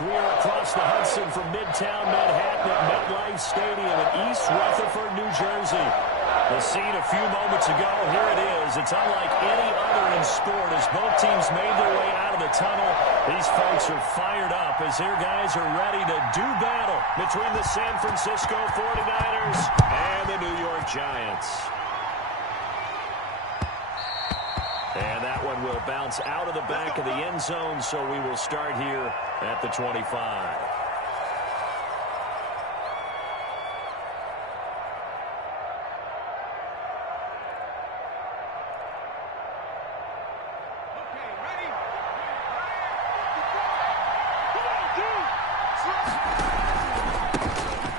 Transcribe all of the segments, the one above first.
We are across the Hudson from Midtown Manhattan at MetLife Stadium in East Rutherford, New Jersey. The scene a few moments ago, here it is. It's unlike any other in sport as both teams made their way out of the tunnel. These folks are fired up as their guys are ready to do battle between the San Francisco 49ers and the New York Giants. And that one will bounce out of the back of the end zone, so we will start here at the 25.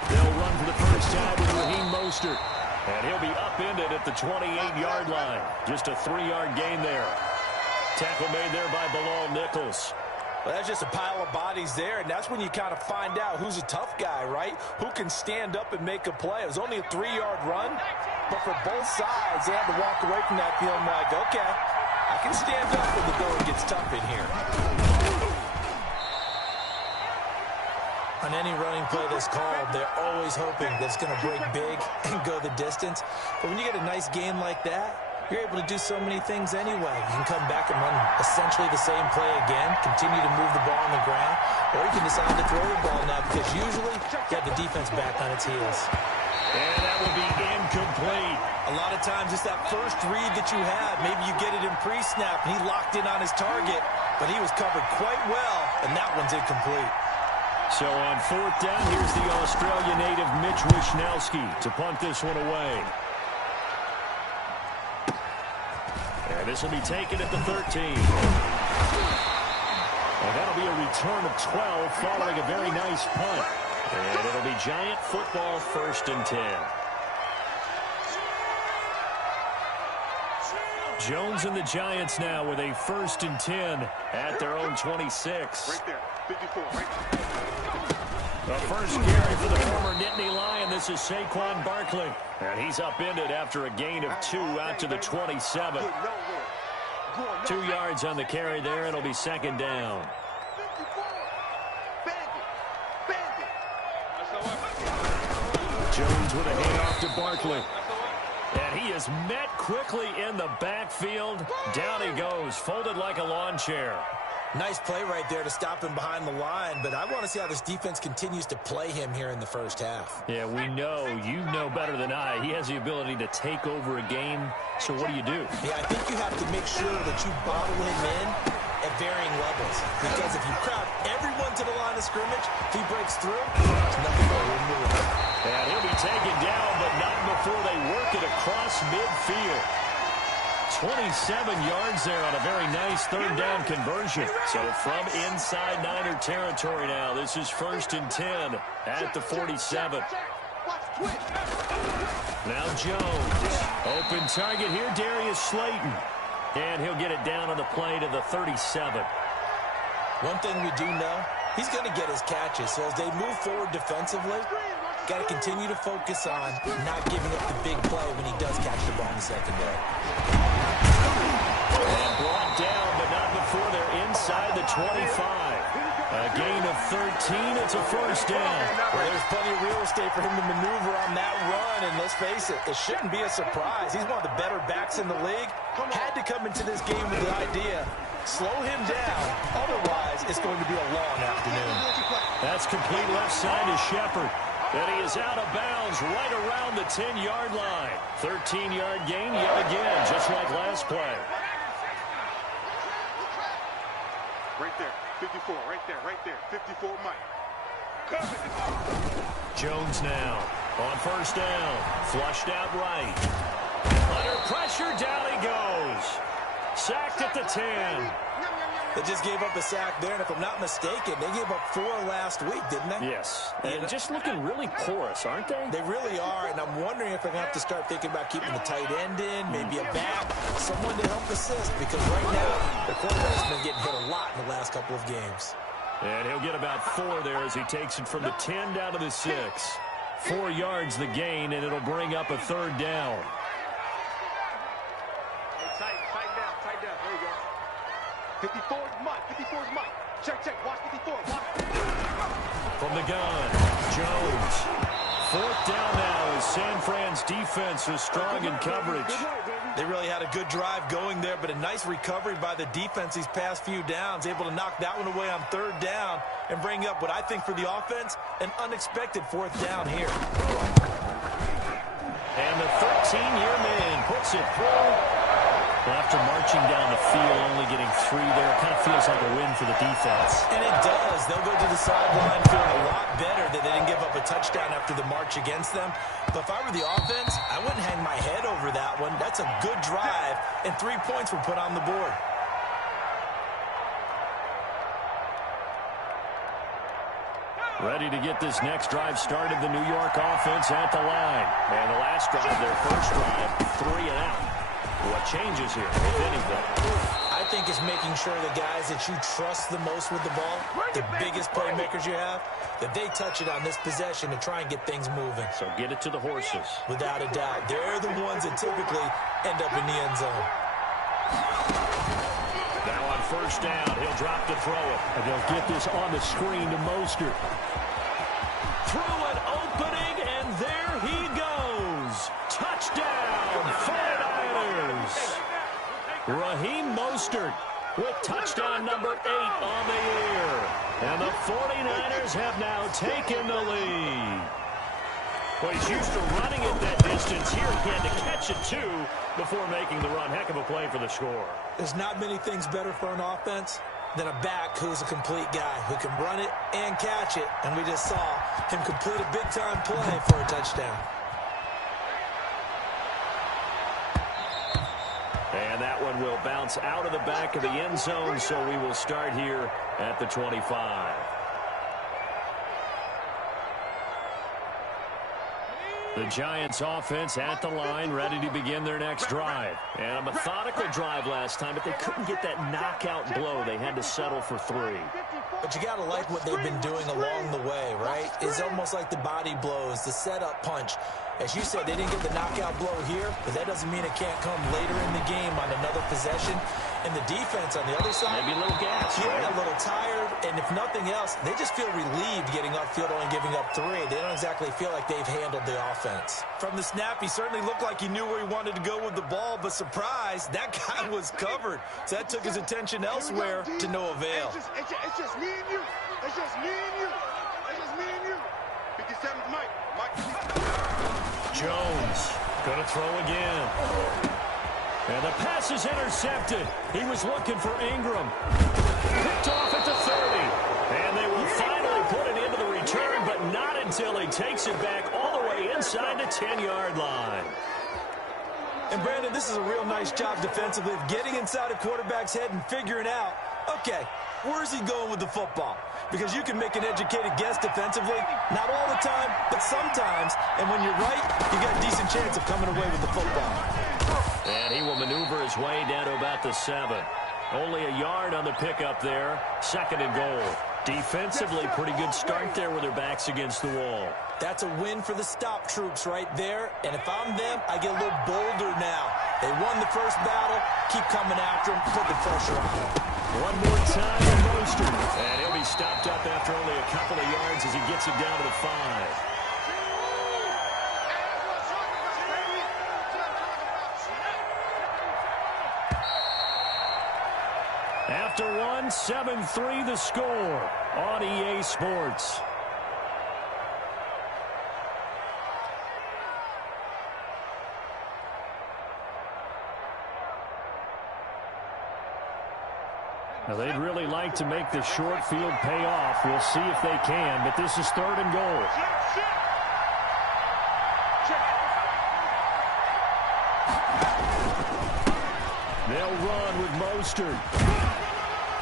They'll run for the first time with Raheem Mostert. And he'll be upended at the 28-yard line. Just a 3-yard gain there. Tackle made there by Bilal Nichols. Well, that's just a pile of bodies there, and that's when you kind of find out who's a tough guy, right? Who can stand up and make a play. It was only a 3-yard run, but for both sides, they had to walk away from that feeling like, okay, I can stand up when the going gets tough in here. On any running play that's called, they're always hoping that it's going to break big and go the distance. But when you get a nice game like that, you're able to do so many things anyway. You can come back and run essentially the same play again, continue to move the ball on the ground, or you can decide to throw the ball now because usually you have the defense back on its heels. And that will be incomplete. A lot of times it's that first read that you have. Maybe you get it in pre-snap, and he locked in on his target, but he was covered quite well, and that one's incomplete. So on fourth down, here's the Australia native Mitch Wishnowsky to punt this one away. And this will be taken at the 13. And that'll be a return of 12 following a very nice punt. And it'll be Giant football, 1st and 10. Jones and the Giants now with a 1st and 10 at their own 26. Right there, 54, right there. The first carry for the former Nittany Lion. This is Saquon Barkley. And he's upended after a gain of 2 out to the 27. 2 yards on the carry there. It'll be 2nd down. Jones with a handoff to Barkley. And he is met quickly in the backfield. Down he goes, folded like a lawn chair. Nice play right there to stop him behind the line, but I want to see how this defense continues to play him here in the first half. Yeah, we know. You know better than I. He has the ability to take over a game, so what do you do? Yeah, I think you have to make sure that you bottle him in at varying levels, because if you crowd everyone to the line of scrimmage, if he breaks through, there's nothing more room to run. And he'll be taken down, but not before they work it across midfield. 27 yards there on a very nice 3rd down conversion. So from inside Niner territory now, this is 1st and 10 at the 47. Now Jones. Open target here, Darius Slayton. And he'll get it down on the play to the 37. One thing we do know, he's going to get his catches. So as they move forward defensively, got to continue to focus on not giving up the big play when he does catch the ball in the secondary. And brought down, but not before they're inside the 25. A gain of 13. It's a 1st down. Well, there's plenty of real estate for him to maneuver on that run, and let's face it, it shouldn't be a surprise. He's one of the better backs in the league. Had to come into this game with the idea, slow him down, otherwise it's going to be a long afternoon. That's complete left side to Shepard. And he is out of bounds right around the 10-yard line. 13-yard gain yet again, just like last play. Right there, 54, right there, 54, Mike. Jones now on 1st down, flushed out right. Under pressure, down he goes. Sacked at the 10. They just gave up a sack there, and if I'm not mistaken, they gave up 4 last week, didn't they? Yes, and just looking really porous, aren't they? They really are, and I'm wondering if they're going to have to start thinking about keeping the tight end in, maybe a back, someone to help assist, because right now, the quarterback's been getting hit a lot in the last couple of games. And he'll get about 4 there as he takes it from the 10 down to the 6. 4 yards the gain, and it'll bring up a 3rd down. Tight down, there you go. 54 is Mike. 54 is Mike. Check, check. Watch 54. Watch. From the gun, Jones. Fourth down now as San Fran's defense is strong in coverage. They really had a good drive going there, but a nice recovery by the defense these past few downs, able to knock that one away on third down and bring up what I think for the offense, an unexpected fourth down here. And the 13-year man puts it through. Well, after marching down the field, only getting 3 there, it kind of feels like a win for the defense. And it does. They'll go to the sideline feeling a lot better that they didn't give up a touchdown after the march against them. But if I were the offense, I wouldn't hang my head over that one. That's a good drive, and 3 points were put on the board. Ready to get this next drive started, the New York offense at the line. And the last drive, their first drive, 3 and out. What changes here, if anything? I think it's making sure the guys that you trust the most with the ball, the biggest playmakers you have, that they touch it on this possession to try and get things moving. So get it to the horses. Without a doubt. They're the ones that typically end up in the end zone. Now on first down, he'll drop to throw it. And they'll get this on the screen to Mostert. Through an opening, and there he goes. Touchdown, 49ers. Raheem Mostert with touchdown number 8 on the year. And the 49ers have now taken the lead. Well, he's used to running it that distance. Here he had to catch it, too, before making the run. Heck of a play for the score. There's not many things better for an offense than a back who's a complete guy who can run it and catch it. And we just saw him complete a big-time play for a touchdown. And that one will bounce out of the back of the end zone, so we will start here at the 25. The Giants offense at the line, ready to begin their next drive. And a methodical drive last time, but they couldn't get that knockout blow. They had to settle for 3. But you got to like what they've been doing along the way, right? It's almost like the body blows, the setup punch. As you said, they didn't get the knockout blow here, but that doesn't mean it can't come later in the game on another possession. And the defense on the other side, maybe a little gas, yeah, a little tired. And if nothing else, they just feel relieved getting upfield, only giving up 3. They don't exactly feel like they've handled the offense. From the snap, he certainly looked like he knew where he wanted to go with the ball, but surprise, that guy was covered. So that took his attention elsewhere to no avail. It's just me and you. It's just me and you. It's just me and you. 57's Mike. Jones gonna throw again. And the pass is intercepted. He was looking for Ingram. Picked off at the 30. And they will finally put it into the return, but not until he takes it back all the way inside the 10-yard line. And, Brandon, this is a real nice job defensively of getting inside a quarterback's head and figuring out, okay, where's he going with the football? Because you can make an educated guess defensively, not all the time, but sometimes. And when you're right, you got a decent chance of coming away with the football. And he will maneuver his way down to about the 7. Only a yard on the pickup there. 2nd and goal. Defensively, pretty good start there with their backs against the wall. That's a win for the stop troops right there. And if I'm them, I get a little bolder now. They won the first battle. Keep coming after them. Put the pressure on them. One more time to Mostert. And he'll be stopped up after only a couple of yards as he gets it down to the 5. After 1, 7-3 the score on EA Sports. Now they'd really like to make the short field pay off. We'll see if they can, but this is 3rd and goal. They'll run with Mostert.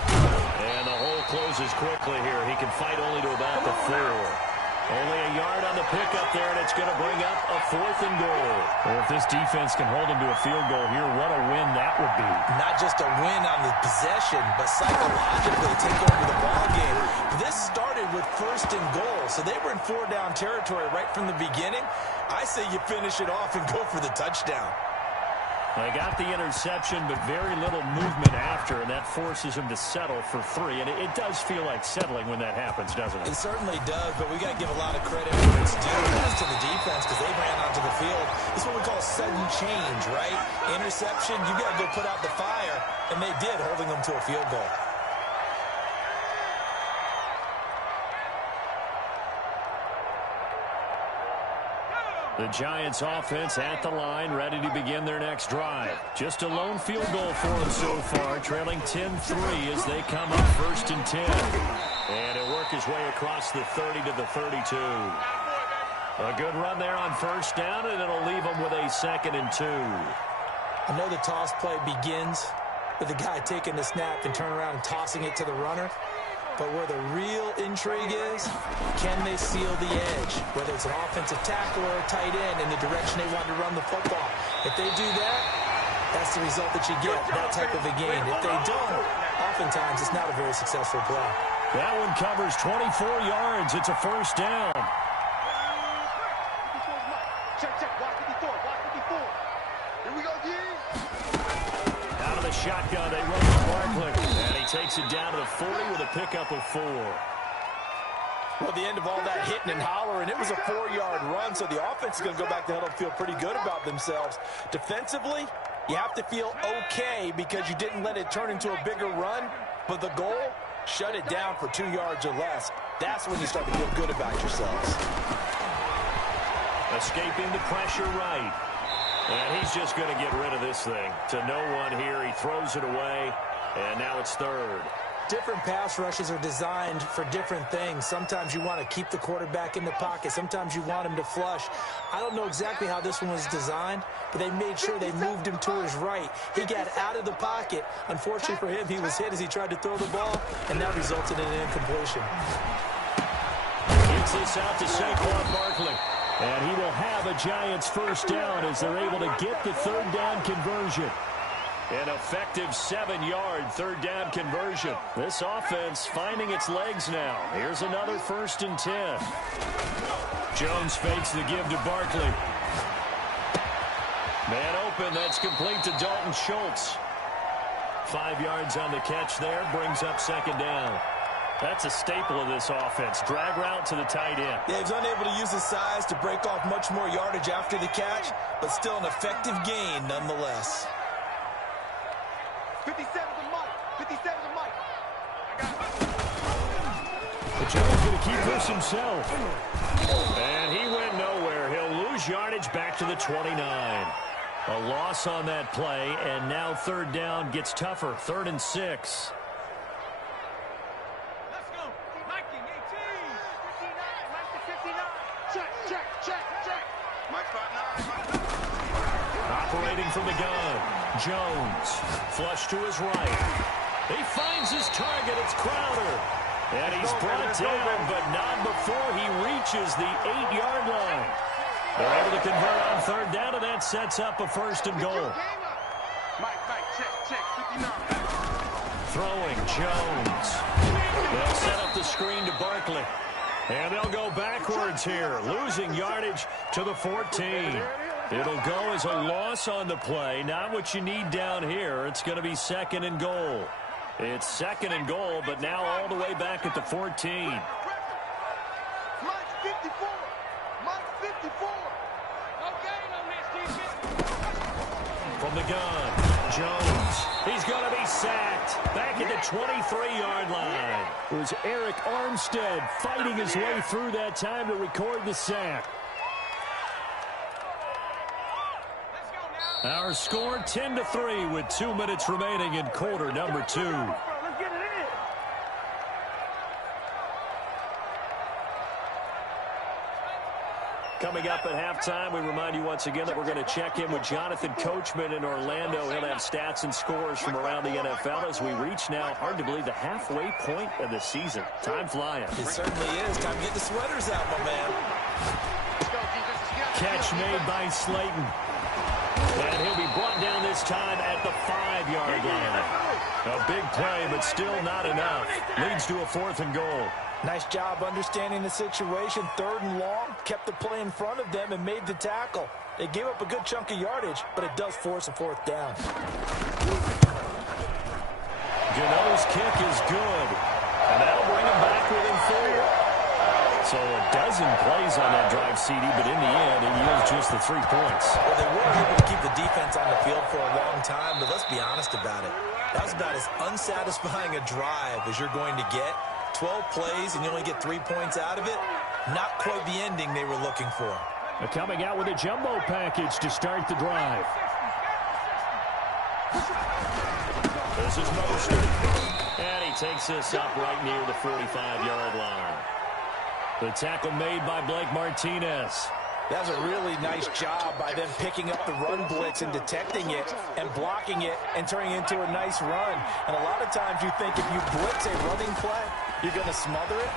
And the hole closes quickly here. He can fight only to about the 4. Only a yard on the pickup there, and it's going to bring up a 4th and goal. Well, if this defense can hold him to a field goal here, what a win that would be. Not just a win on the possession, but psychologically take over the ball game. This started with 1st and goal, so they were in 4-down territory right from the beginning. I say you finish it off and go for the touchdown. They got the interception, but very little movement after, and that forces him to settle for 3. And it does feel like settling when that happens, doesn't it? It certainly does, but we got to give a lot of credit where it's due. That's to the defense because they ran onto the field. It's what we call sudden change, right? Interception, you got to go put out the fire, and they did, holding them to a field goal. The Giants offense at the line, ready to begin their next drive. Just a lone field goal for them so far, trailing 10-3 as they come up 1st and 10. And he'll work his way across the 30 to the 32. A good run there on 1st down, and it'll leave them with a 2nd and 2. I know the toss play begins with the guy taking the snap and turning around and tossing it to the runner. But where the real intrigue is, can they seal the edge? Whether it's an offensive tackle or a tight end in the direction they want to run the football. If they do that, that's the result that you get, that type of a game. If they don't, oftentimes it's not a very successful play. That one covers 24 yards. It's a 1st down. Check. Watch 54. Here we go, Out of the shotgun, they run to Barkley. And he takes it down to the 40 with a pickup of 4. Well, the end of all that hitting and hollering, it was a 4-yard run, so the offense is going to go back to huddle and feel pretty good about themselves. Defensively, you have to feel okay because you didn't let it turn into a bigger run, but the goal, shut it down for 2 yards or less. That's when you start to feel good about yourselves. Escaping the pressure right. And he's just going to get rid of this thing. To no one here, he throws it away, and now it's 3rd. Different pass rushes are designed for different things. Sometimes you want to keep the quarterback in the pocket. Sometimes you want him to flush. I don't know exactly how this one was designed, but they made sure they moved him to his right. He got out of the pocket. Unfortunately for him, he was hit as he tried to throw the ball, and that resulted in an incompletion. Gets this out to Saquon Barkley. And he will have a Giants 1st down as they're able to get the 3rd down conversion. An effective 7-yard 3rd down conversion. This offense finding its legs now. Here's another 1st and 10. Jones fakes the give to Barkley. Man open, that's complete to Dalton Schultz. 5 yards on the catch there, brings up 2nd down. That's a staple of this offense. Drag route to the tight end. Yeah, he's unable to use his size to break off much more yardage after the catch, but still an effective gain nonetheless. 57 to Mike. 57 to Mike. But Jones going to keep this himself. And he went nowhere. He'll lose yardage back to the 29. A loss on that play, and now 3rd down gets tougher. 3rd and 6. Operating from the gun, Jones, flush to his right. He finds his target, it's Crowder. And he's brought down, but not before he reaches the 8-yard line. They're able to convert on 3rd down, and that sets up a 1st and goal. Mike, check, 59. Throwing, Jones. They'll set up the screen to Barkley. And they'll go backwards here, losing yardage to the 14. It'll go as a loss on the play. Not what you need down here. It's going to be 2nd and goal. It's 2nd and goal, but now all the way back at the 14. Mike's 54. Mike's 54. From the gun, Jones. He's going to be sacked. Back at the 23-yard line. It was Eric Armstead fighting his way through that time to record the sack. Our score 10-3 with 2 minutes remaining in quarter number 2. Coming up at halftime, we remind you once again that we're going to check in with Jonathan Coachman in Orlando. He'll have stats and scores from around the NFL as we reach now, hard to believe, the halfway point of the season. Time flying. It certainly is. Time to get the sweaters out, my man. Catch made by Slayton. And he'll be brought down this time at the 5-yard line. A big play, but still not enough. Leads to a 4th and goal. Nice job understanding the situation. 3rd and long. Kept the play in front of them and made the tackle. They gave up a good chunk of yardage, but it does force a fourth down. Gano's kick is good. And that'll bring him back within 4. So a dozen plays on that drive, CD, but in the end, it yields just the 3 points. Well, they were able to keep the defense on the field for a long time, but let's be honest about it. That was about as unsatisfying a drive as you're going to get. 12 plays and you only get 3 points out of it. Not quite the ending they were looking for. They're coming out with a jumbo package to start the drive. This is Mostert. And he takes this up right near the 45-yard line. The tackle made by Blake Martinez. That was a really nice job by them picking up the run blitz and detecting it and blocking it and turning it into a nice run. And a lot of times you think if you blitz a running play, you're going to smother it.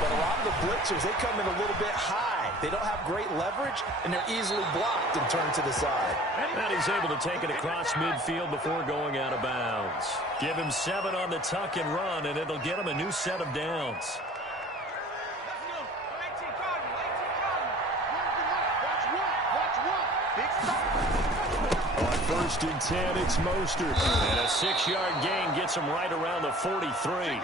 But a lot of the blitzers, they come in a little bit high. They don't have great leverage, and they're easily blocked and turned to the side. And he's able to take it across midfield before going out of bounds. Give him 7 on the tuck and run, and it'll get him a new set of downs. On 1st and 10, it's Mostert. And a 6-yard gain gets him right around the 43.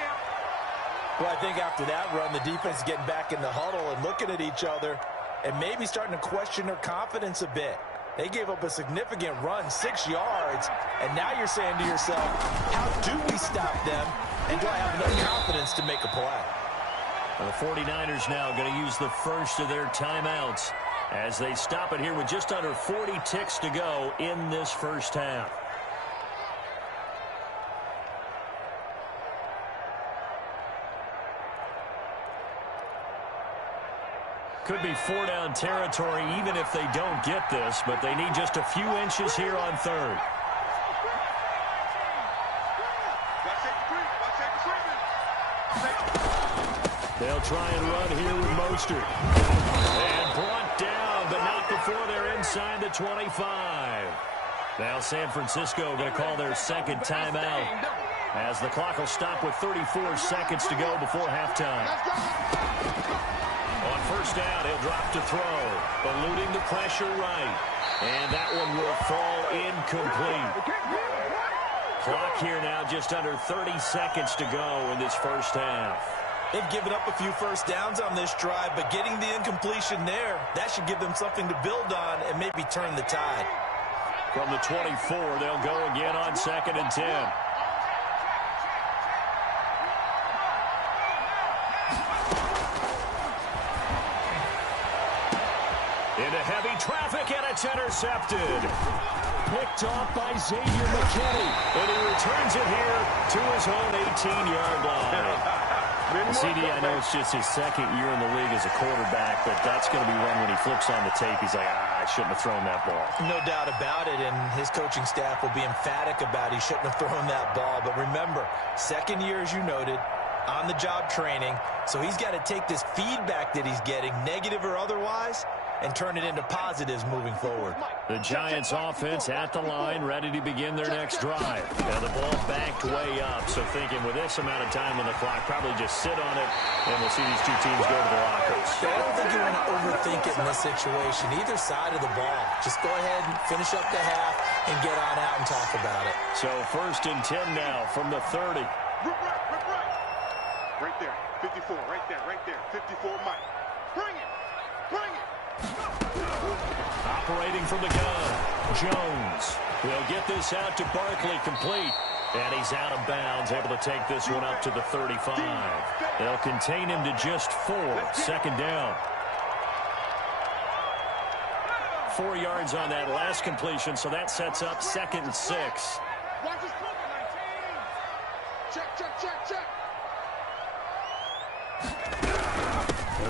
Well, I think after that run, the defense is getting back in the huddle and looking at each other and maybe starting to question their confidence a bit. They gave up a significant run, 6 yards, and now you're saying to yourself, how do we stop them, and do I have enough confidence to make a play? Well, the 49ers now going to use the first of their timeouts as they stop it here with just under 40 ticks to go in this first half. Could be 4-down territory even if they don't get this, but they need just a few inches here on 3rd. They'll try and run here with Mostert. And brought down, but not before they're inside the 25. Now San Francisco going to call their second timeout as the clock will stop with 34 seconds to go before halftime. On 1st down, he'll drop to throw, eluding the pressure right. And that one will fall incomplete. Clock here now just under 30 seconds to go in this first half. They've given up a few first downs on this drive, but getting the incompletion there, that should give them something to build on and maybe turn the tide. From the 24, they'll go again on 2nd and 10. Into heavy traffic, and it's intercepted. Picked off by Xavier McKinney, and he returns it here to his own 18-yard line. CD, I know it's just his 2nd year in the league as a quarterback, but that's going to be one when he flips on the tape. He's like, I shouldn't have thrown that ball. No doubt about it, and his coaching staff will be emphatic about he shouldn't have thrown that ball. But remember, 2nd year, as you noted, on-the-job training, so he's got to take this feedback that he's getting, negative or otherwise, and turn it into positives moving forward. The Giants offense at the line, ready to begin their next drive. Now the ball backed way up, so thinking with this amount of time on the clock, probably just sit on it, and we'll see these two teams go to the lockers. I don't think you want to overthink it in this situation, either side of the ball. Just go ahead and finish up the half and get on out and talk about it. So 1st and 10 now from the 30. Right there, 54, right there, 54, Mike. Bring it, bring it. Operating from the gun, Jones. They'll get this out to Barkley, complete. And he's out of bounds, able to take this one up to the 35. They'll contain him to just 4. 2nd down. 4 yards on that last completion, so that sets up 2nd and 6. Watch his cover, 19. Check.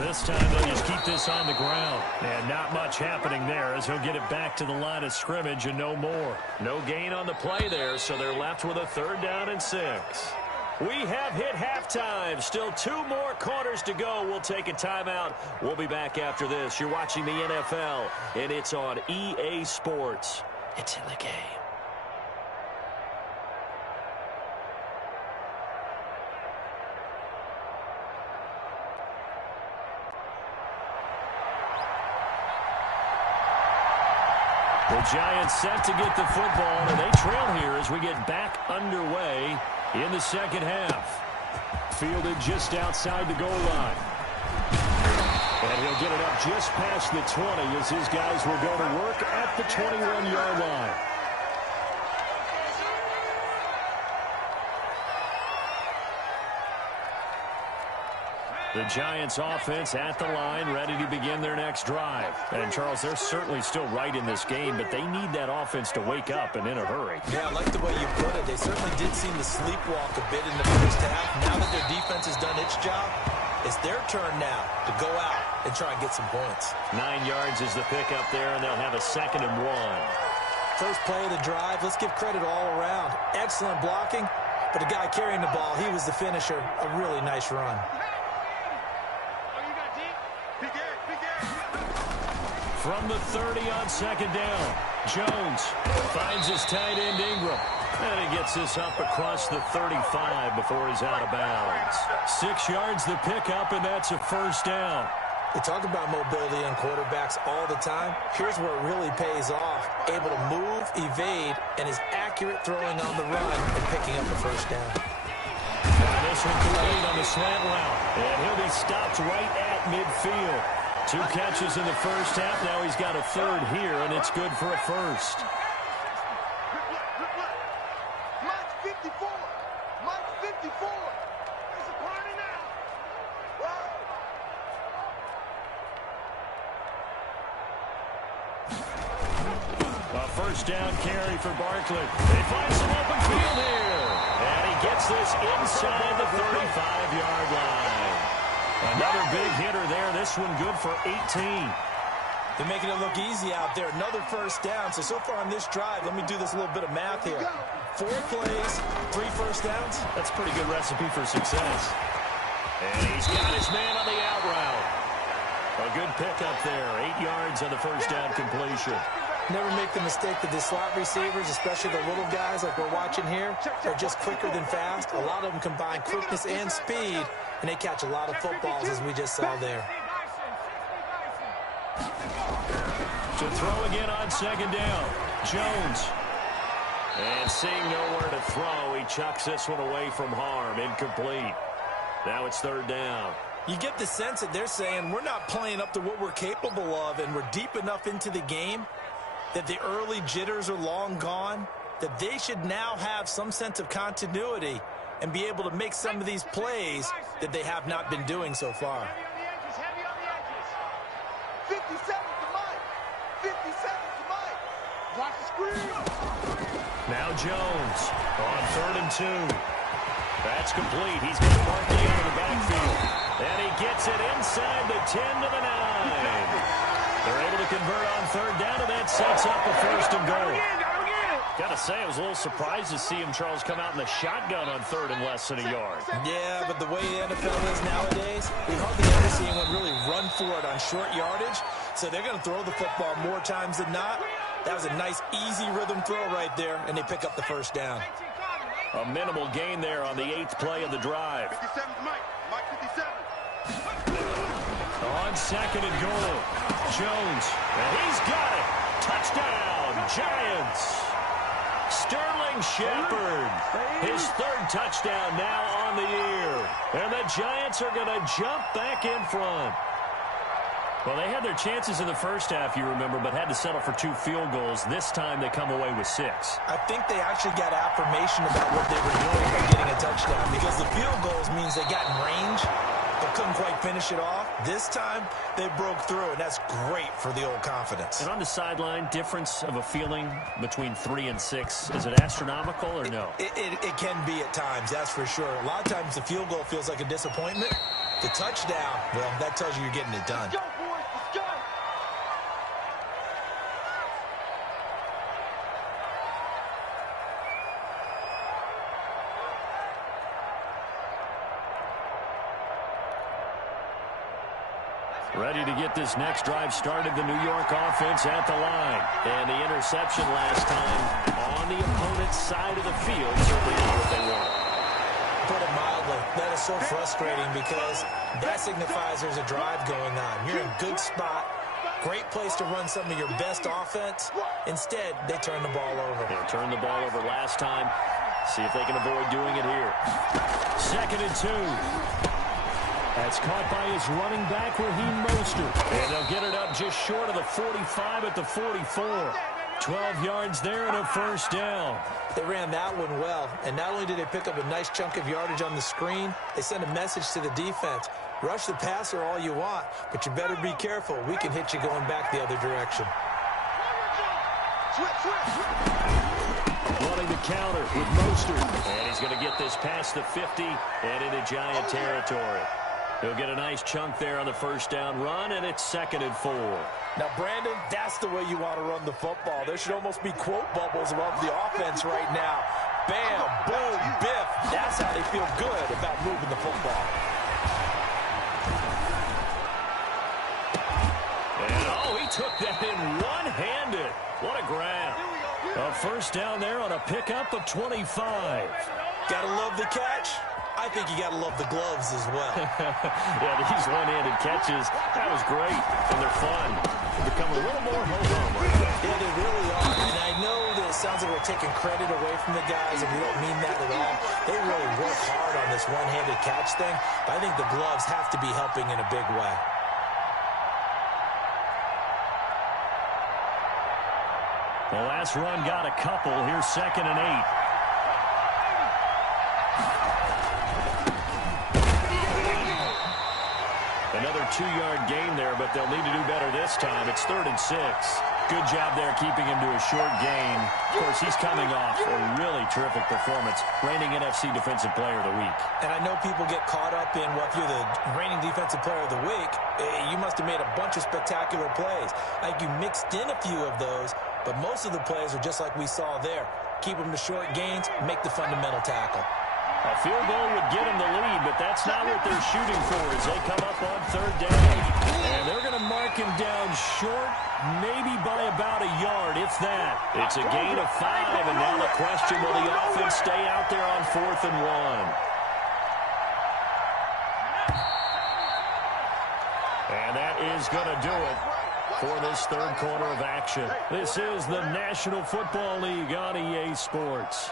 This time they'll just keep this on the ground. And not much happening there as he'll get it back to the line of scrimmage and no more. No gain on the play there, so they're left with a 3rd down and 6. We have hit halftime. Still 2 more quarters to go. We'll take a timeout. We'll be back after this. You're watching the NFL, and it's on EA Sports. It's in the game. The Giants set to get the football, and they trail here as we get back underway in the second half. Fielded just outside the goal line. And he'll get it up just past the 20 as his guys will go to work at the 21-yard line. The Giants offense at the line, ready to begin their next drive. And, Charles, they're certainly still right in this game, but they need that offense to wake up and in a hurry. Yeah, I like the way you put it. They certainly did seem to sleepwalk a bit in the first half. Now that their defense has done its job, it's their turn now to go out and try and get some points. 9 yards is the pickup there, and they'll have a 2nd and 1. First play of the drive, let's give credit all around. Excellent blocking, but the guy carrying the ball, he was the finisher. A really nice run. From the 30 on 2nd down, Jones finds his tight end Ingram. And he gets this up across the 35 before he's out of bounds. 6 yards the pickup, and that's a 1st down. They talk about mobility on quarterbacks all the time. Here's where it really pays off. Able to move, evade, and is accurate throwing on the run and picking up the 1st down. And this one complete on the slant route. And he'll be stopped right at midfield. 2 catches in the first half. Now he's got a 3rd here, and it's good for a 1st. Mike's 54. Mike's 54. It's a party now. A 1st down carry for Barkley. They find some open field here. And he gets this inside the 35-yard line. Another big hitter there. This one good for 18. They're making it look easy out there. Another 1st down. So far on this drive, let me do this little bit of math here. 4 plays, 3 1st downs. That's a pretty good recipe for success. And he's got his man on the out route. A good pickup there. 8 yards on the 1st down completion. Never make the mistake that the slot receivers, especially the little guys like we're watching here, are just quicker than fast. A lot of them combine quickness and speed, and they catch a lot of footballs, as we just saw there. To throw again on 2nd down, Jones. And seeing nowhere to throw, he chucks this one away from harm. Incomplete. Now it's 3rd down. You get the sense that they're saying we're not playing up to what we're capable of, and we're deep enough into the game that the early jitters are long gone, that they should now have some sense of continuity and be able to make some of these plays that they have not been doing so far. Heavy on the edges. 57 to Mike. 57 to Mike. Watch the screen. Now Jones on 3rd and 2. That's complete. He's got Barkley out of the backfield. And he gets it inside the 10 to the 9. They're able to convert on 3rd down, and that sets up a 1st and goal. Gotta say, I was a little surprised to see him, Charles, come out in the shotgun on 3rd and less than a yard. Yeah, but the way the NFL is nowadays, we hardly ever see anyone really run for it on short yardage. So they're going to throw the football more times than not. That was a nice, easy rhythm throw right there, and they pick up the 1st down. A minimal gain there on the 8th play of the drive. 57 to Mike. Mike 57. On 2nd and goal, Jones, and he's got it. Touchdown, Giants. Sterling Shepard, his 3rd touchdown now on the year. And the Giants are going to jump back in front. Well, they had their chances in the first half, you remember, but had to settle for 2 field goals. This time they come away with 6. I think they actually got affirmation about what they were doing by getting a touchdown, because the field goals means they got in range but couldn't quite finish it off. This time they broke through, and that's great for the old confidence. And on the sideline, difference of a feeling between 3 and 6, is it astronomical or no? It can be at times, that's for sure. A lot of times the field goal feels like a disappointment. The touchdown, well, that tells you you're getting it done. Let's go, boys. Let's go. Ready to get this next drive started, the New York offense at the line. And the interception last time on the opponent's side of the field. Certainly not what they want. Put it mildly, that is so frustrating because that signifies there's a drive going on. You're in a good spot. Great place to run some of your best offense. Instead, they turn the ball over. They turned the ball over last time. See if they can avoid doing it here. 2nd and 2. That's caught by his running back, Raheem Mostert. And they'll get it up just short of the 45 at the 44. 12 yards there and a first down. They ran that one well, and not only did they pick up a nice chunk of yardage on the screen, they sent a message to the defense. Rush the passer all you want, but you better be careful. We can hit you going back the other direction. Running the counter with Mostert. And he's going to get this past the 50 and into Giant territory. He'll get a nice chunk there on the first down run, and it's 2nd and 4. Now, Brandon, that's the way you want to run the football. There should almost be quote bubbles above the offense right now. Bam, boom, biff. That's how they feel good about moving the football. And, oh, he took that in one-handed. What a grab. A first down there on a pickup of 25. Gotta love the catch. I think you got to love the gloves as well. Yeah, these one-handed catches, that was great, and they're fun. They become a little more ho-hum right now. Yeah, they really are. And I know that it sounds like we're taking credit away from the guys, and we don't mean that at all. They really work hard on this one-handed catch thing, but I think the gloves have to be helping in a big way. The last run got a couple. Here's 2nd and 8. Another 2-yard gain there, but they'll need to do better this time. It's 3rd and 6. Good job there keeping him to a short gain. Of course, he's coming off a really terrific performance, reigning NFC Defensive Player of the Week. And I know people get caught up in, well, if you're the reigning Defensive Player of the Week, you must have made a bunch of spectacular plays. I think you mixed in a few of those, but most of the plays are just like we saw there. Keep them to short gains, make the fundamental tackle. A field goal would get them the lead, but that's not what they're shooting for as they come up on 3rd down. And they're going to mark him down short, maybe by about a yard, if that. It's a gain of 5, and now the question, will the offense stay out there on 4th and 1? And that is going to do it for this 3rd quarter of action. This is the National Football League on EA Sports.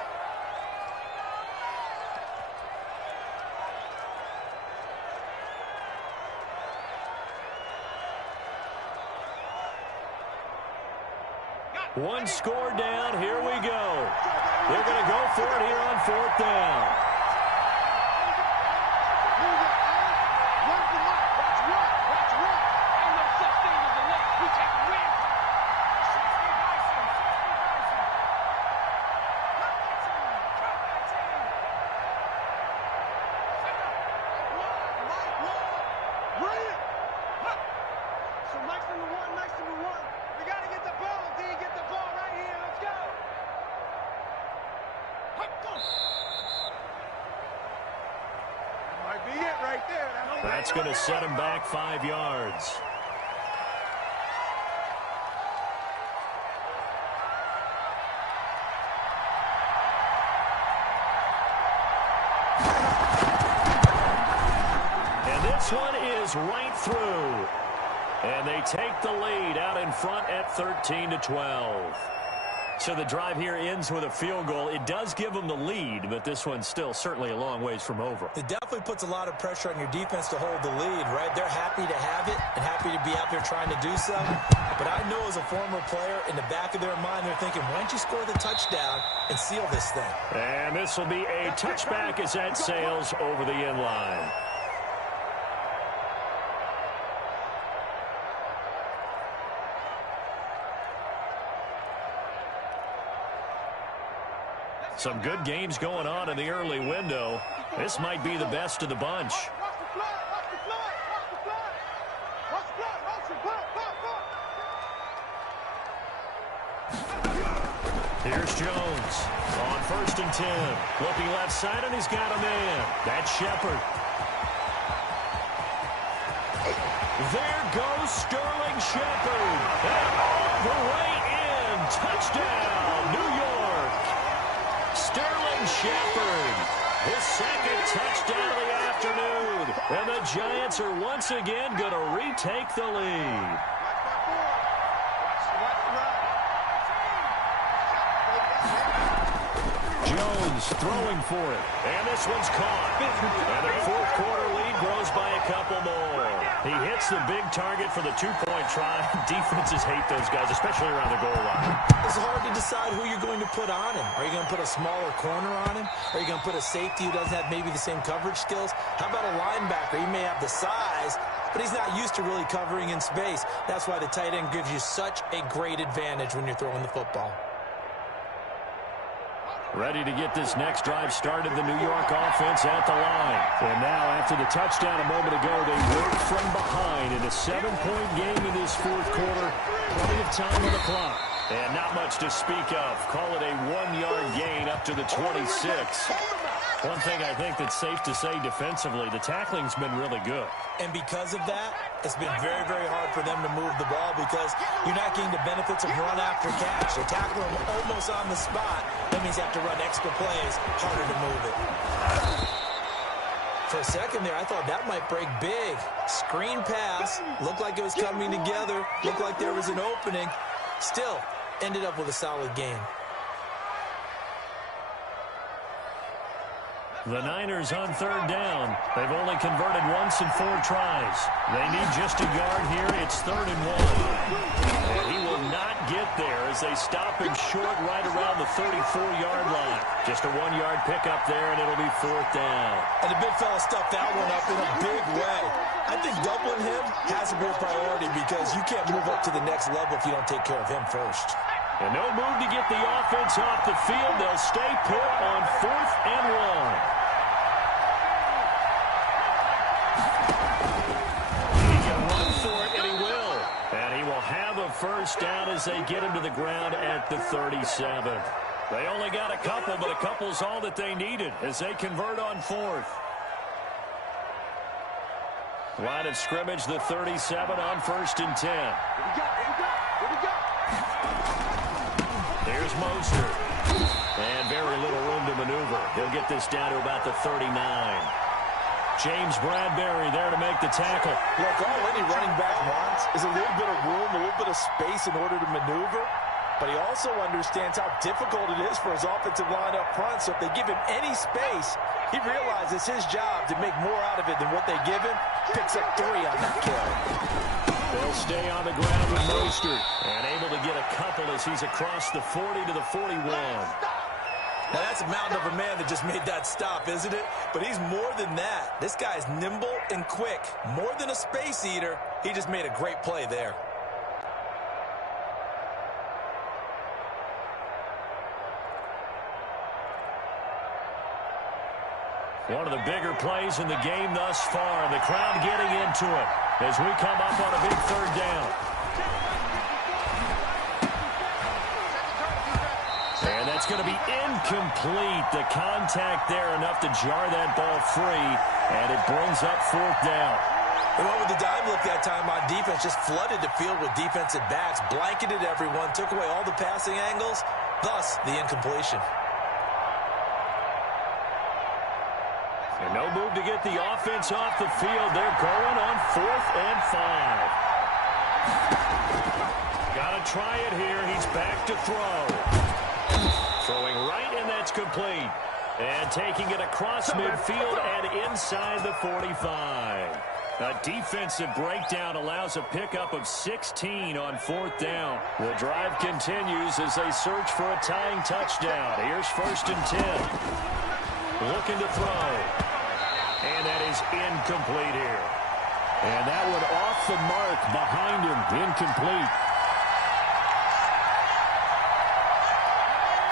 One score down. Here we go. They're going to go for it here on 4th down. That's going to set him back 5 yards. And this one is right through. And they take the lead out in front at 13-12. So the drive here ends with a field goal. It does give them the lead, but this one's still certainly a long ways from over. It definitely puts a lot of pressure on your defense to hold the lead, right? They're happy to have it and happy to be out there trying to do so. But I know as a former player, in the back of their mind, they're thinking, why don't you score the touchdown and seal this thing? And this will be a touchback as that sails over the end line. Some good games going on in the early window. This might be the best of the bunch. Here's Jones on 1st and 10. Looking left side, and he's got a man. That's Shepard. There goes Sterling Shepard. And all the way in. Touchdown, New York. Sterling Shepard, his 2nd touchdown of the afternoon. And the Giants are once again going to retake the lead. Jones throwing for it. And this one's caught. And their fourth quarter lead grows by a couple more. He hits the big target for the two-point try. Defenses hate those guys, especially around the goal line. It's hard to decide who you're going to put on him. Are you going to put a smaller corner on him? Are you going to put a safety who doesn't have maybe the same coverage skills? How about a linebacker? He may have the size, but he's not used to really covering in space. That's why the tight end gives you such a great advantage when you're throwing the football. Ready to get this next drive started, the New York offense at the line. And now, after the touchdown a moment ago, they work from behind in a 7-point game in this fourth quarter. Plenty of time on the clock. And not much to speak of. Call it a 1-yard gain up to the 26. One thing I think that's safe to say defensively, the tackling's been really good. And because of that, it's been very, very hard for them to move the ball because you're not getting the benefits of run after catch. They're tackling them almost on the spot. That means you have to run extra plays, harder to move it. For a second there, I thought that might break big. Screen pass, looked like it was coming together, looked like there was an opening. Still, ended up with a solid game. The Niners on third down. They've only converted once in 4 tries. They need just a yard here. It's 3rd and 1. And he will not get there as they stop him short right around the 34-yard line. Just a 1-yard pickup there, and it'll be 4th down. And the big fella stuffed that one up in a big way. I think doubling him has to be a priority because you can't move up to the next level if you don't take care of him first. And no move to get the offense off the field. They'll stay put on 4th and 1. He can run for it, and he will. And he will have a first down as they get him to the ground at the 37. They only got a couple, but a couple's all that they needed as they convert on 4th. Line of scrimmage, the 37 on 1st and 10. Here's Mostert. And very little room to maneuver. He'll get this down to about the 39. James Bradbury there to make the tackle. Look, all any running back wants is a little bit of room, a little bit of space in order to maneuver. But he also understands how difficult it is for his offensive line up front. So if they give him any space, he realizes his job to make more out of it than what they give him. Picks up 3 on that carry. They'll stay on the ground with Mostert. And able to get a couple as he's across the 40 to the 41. Now, that's a mountain of a man that just made that stop, isn't it? But he's more than that. This guy's nimble and quick. More than a space eater. He just made a great play there. One of the bigger plays in the game thus far. The crowd getting into it as we come up on a big 3rd down. And that's going to be incomplete. The contact there enough to jar that ball free, and it brings up 4th down. They went with the dime look that time on defense, just flooded the field with defensive backs, blanketed everyone, took away all the passing angles, thus the incompletion. And no move to get the offense off the field. They're going on 4th and 5. Got to try it here. He's back to throw. Throwing right, and that's complete. And taking it across midfield and inside the 45. A defensive breakdown allows a pickup of 16 on 4th down. The drive continues as they search for a tying touchdown. Here's 1st and 10. Looking to throw. And that is incomplete here. And that one off the mark behind him. Incomplete.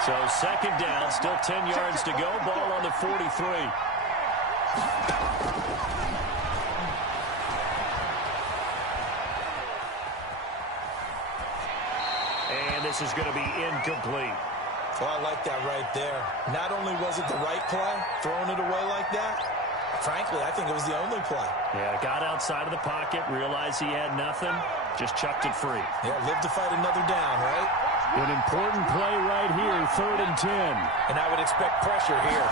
So 2nd down, still 10 yards to go. Ball on the 43. And this is going to be incomplete. Well, I like that right there. Not only was it the right play, throwing it away like that, frankly, I think it was the only play. Yeah, got outside of the pocket, realized he had nothing, just chucked it free. Yeah, live to fight another down, right? An important play right here, 3rd and 10. And I would expect pressure here.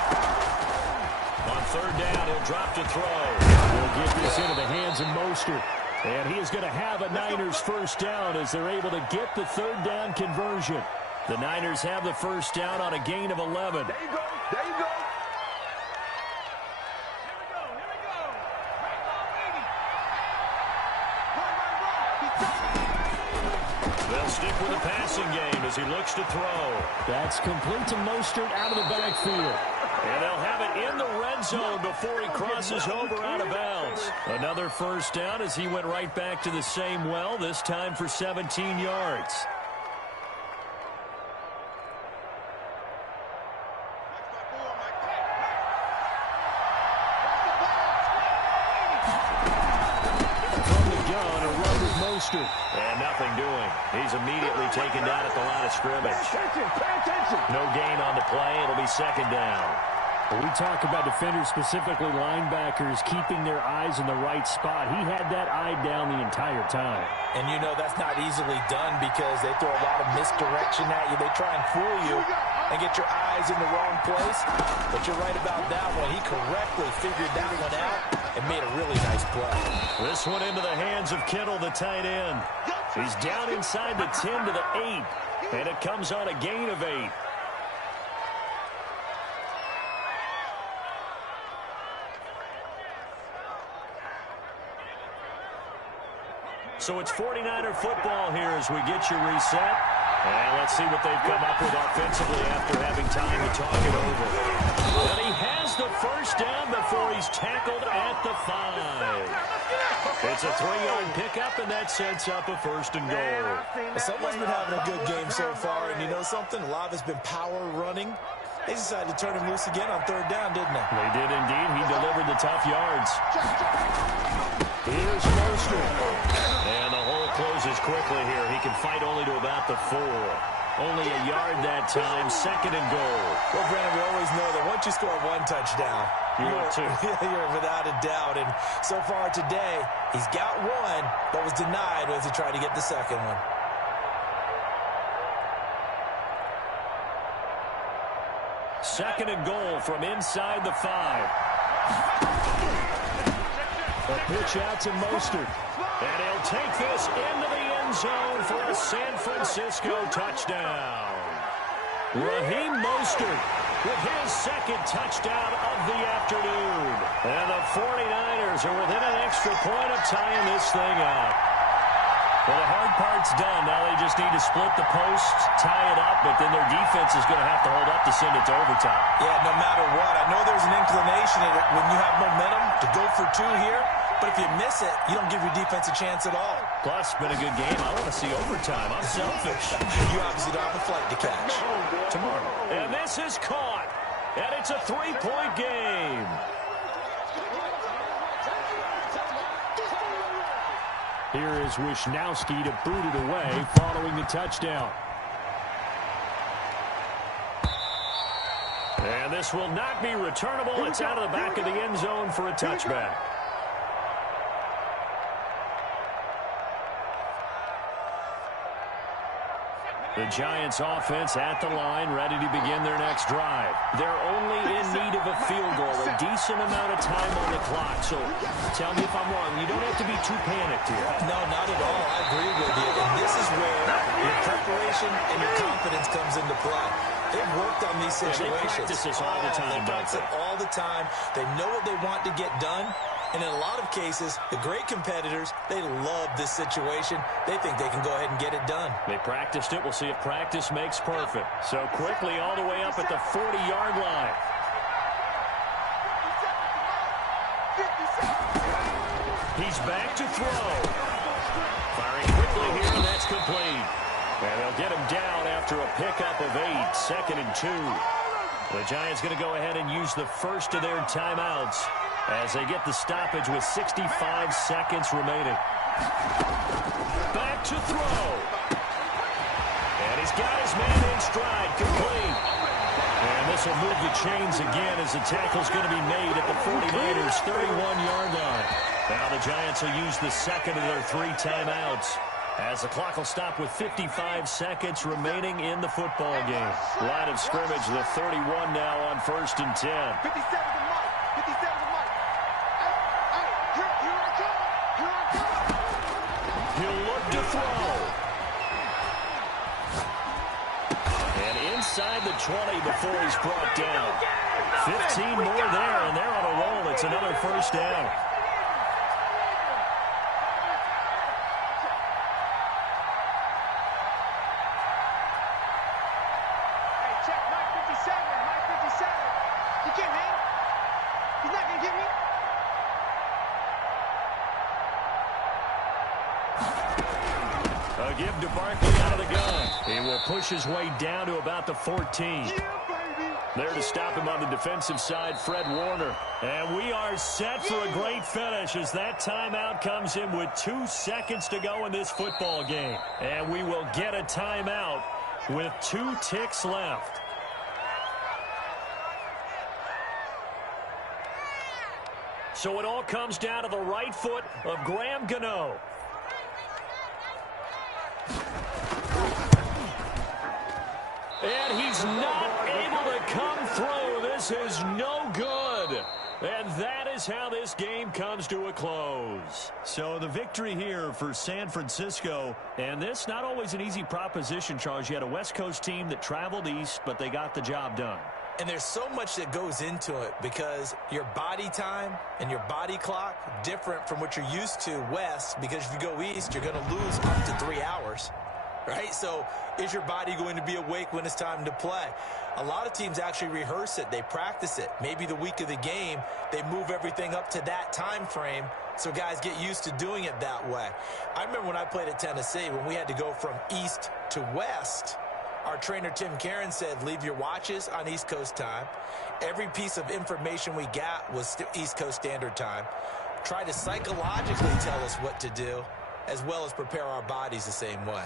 On 3rd down, he'll drop to throw. He'll get this into the hands of Mostert. And he is going to have a Niners first down as they're able to get the 3rd down conversion. The Niners have the first down on a gain of 11. There you go. There you go. They'll stick with the passing game as he looks to throw. That's complete to Mostert out of the backfield. And they'll have it in the red zone before he crosses over out of bounds. Another first down as he went right back to the same well, this time for 17 yards. And nothing doing. He's immediately taken down at the line of scrimmage. Pay attention. No gain on the play. It'll be second down. When we talk about defenders, specifically linebackers, keeping their eyes in the right spot, he had that eye down the entire time. And you know that's not easily done because they throw a lot of misdirection at you. They try and fool you and get your eyes in the wrong place. But you're right about that one. He correctly figured that one out and made a really nice play. This one into the hands of Kittle, the tight end. He's down inside the 10 to the 8. And it comes on a gain of 8. So it's 49er football here as we get you reset. And let's see what they've come up with offensively after having time to talk it over. And he has the first down before he's tackled at the 5. It's a 3-yard pickup, and that sets up a first and goal. Someone's been having a good game so far, and you know something? A lot of it's been power running. They decided to turn him loose again on third down, didn't they? They did indeed. He delivered the tough yards. Here's Mostert. And the hole closes quickly here. He can fight only to about the 4. Only a yard that time. Second and goal. Well, Brandon, we always know that once you score one touchdown, you're without a doubt. And so far today, he's got one, but was denied as he tried to get the second one. Second and goal from inside the 5. A pitch out to Mostert. And he'll take this into the end zone for a San Francisco touchdown. Raheem Mostert with his second touchdown of the afternoon. And the 49ers are within an extra point of tying this thing up. Well, the hard part's done. Now they just need to split the post, tie it up, but then their defense is going to have to hold up to send it to overtime. Yeah, no matter what. I know there's an inclination when you have momentum to go for 2 here, but if you miss it, you don't give your defense a chance at all. Plus, it's been a good game. I want to see overtime. I'm selfish. You obviously don't have a flight to catch. Tomorrow. And this is caught. And it's a 3-point game. Here is Wisnowski to boot it away following the touchdown. And this will not be returnable. It's out of the back of the end zone for a touchback. The Giants offense at the line, ready to begin their next drive. They're only in need of a field goal, a decent amount of time on the clock. So tell me if I'm wrong. You don't have to be too panicked here. No, not at all. I agree with you. And this is where your preparation and your confidence comes into play. They've worked on these situations. They practice this all the time. They practice it all the time. They know what they want to get done. And in a lot of cases, the great competitors, they love this situation. They think they can go ahead and get it done. They practiced it. We'll see if practice makes perfect. So quickly all the way up at the 40-yard line. He's back to throw. Firing quickly here, and that's complete. And they'll get him down after a pickup of 8, second and 2. The Giants going to go ahead and use the first of their timeouts as they get the stoppage with 65 seconds remaining. Back to throw. And he's got his man in stride, complete. And this will move the chains again as the tackle's going to be made at the 49ers' 31-yard line. Now the Giants will use the second of their 3 timeouts as the clock will stop with 55 seconds remaining in the football game. Line of scrimmage, the 31 now on 1st and 10. 57 to Mike. 57 to Mike. Hey, here I come. He'll look to throw. inside the 20 before he's brought down. 15 more there, and they're on a roll. It's another first down. Hey, check Mike 57. Mike 57. You get me? He's not going to get me? A give to Barkley out of the gun. He will push his way down to about the 14. There to stop him on the defensive side, Fred Warner. And we are set for a great finish as that timeout comes in with 2 seconds to go in this football game. And we will get a timeout with 2 ticks left. So it all comes down to the right foot of Graham Gano. And he's not able to come through. This is no good. And that is how this game comes to a close. So the victory here for San Francisco. And this not always an easy proposition, Charles. You had a West Coast team that traveled east, but they got the job done. And there's so much that goes into it because your body time and your body clock different from what you're used to west, because if you go east, you're going to lose up to 3 hours. Right? So is your body going to be awake when it's time to play? A lot of teams actually rehearse it. They practice it. Maybe the week of the game, they move everything up to that time frame so guys get used to doing it that way. I remember when I played at Tennessee, when we had to go from east to west, our trainer Tim Karen said, leave your watches on East Coast time. Every piece of information we got was East Coast Standard Time. Try to psychologically tell us what to do, as well as prepare our bodies the same way.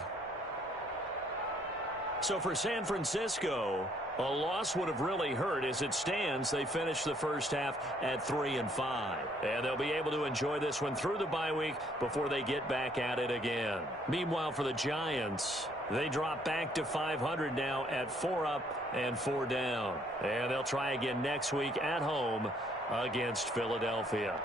So for San Francisco, a loss would have really hurt. As it stands, they finished the first half at 3-5. And they'll be able to enjoy this one through the bye week before they get back at it again. Meanwhile, for the Giants, they drop back to 500 now at 4 up and 4 down. And they'll try again next week at home against Philadelphia.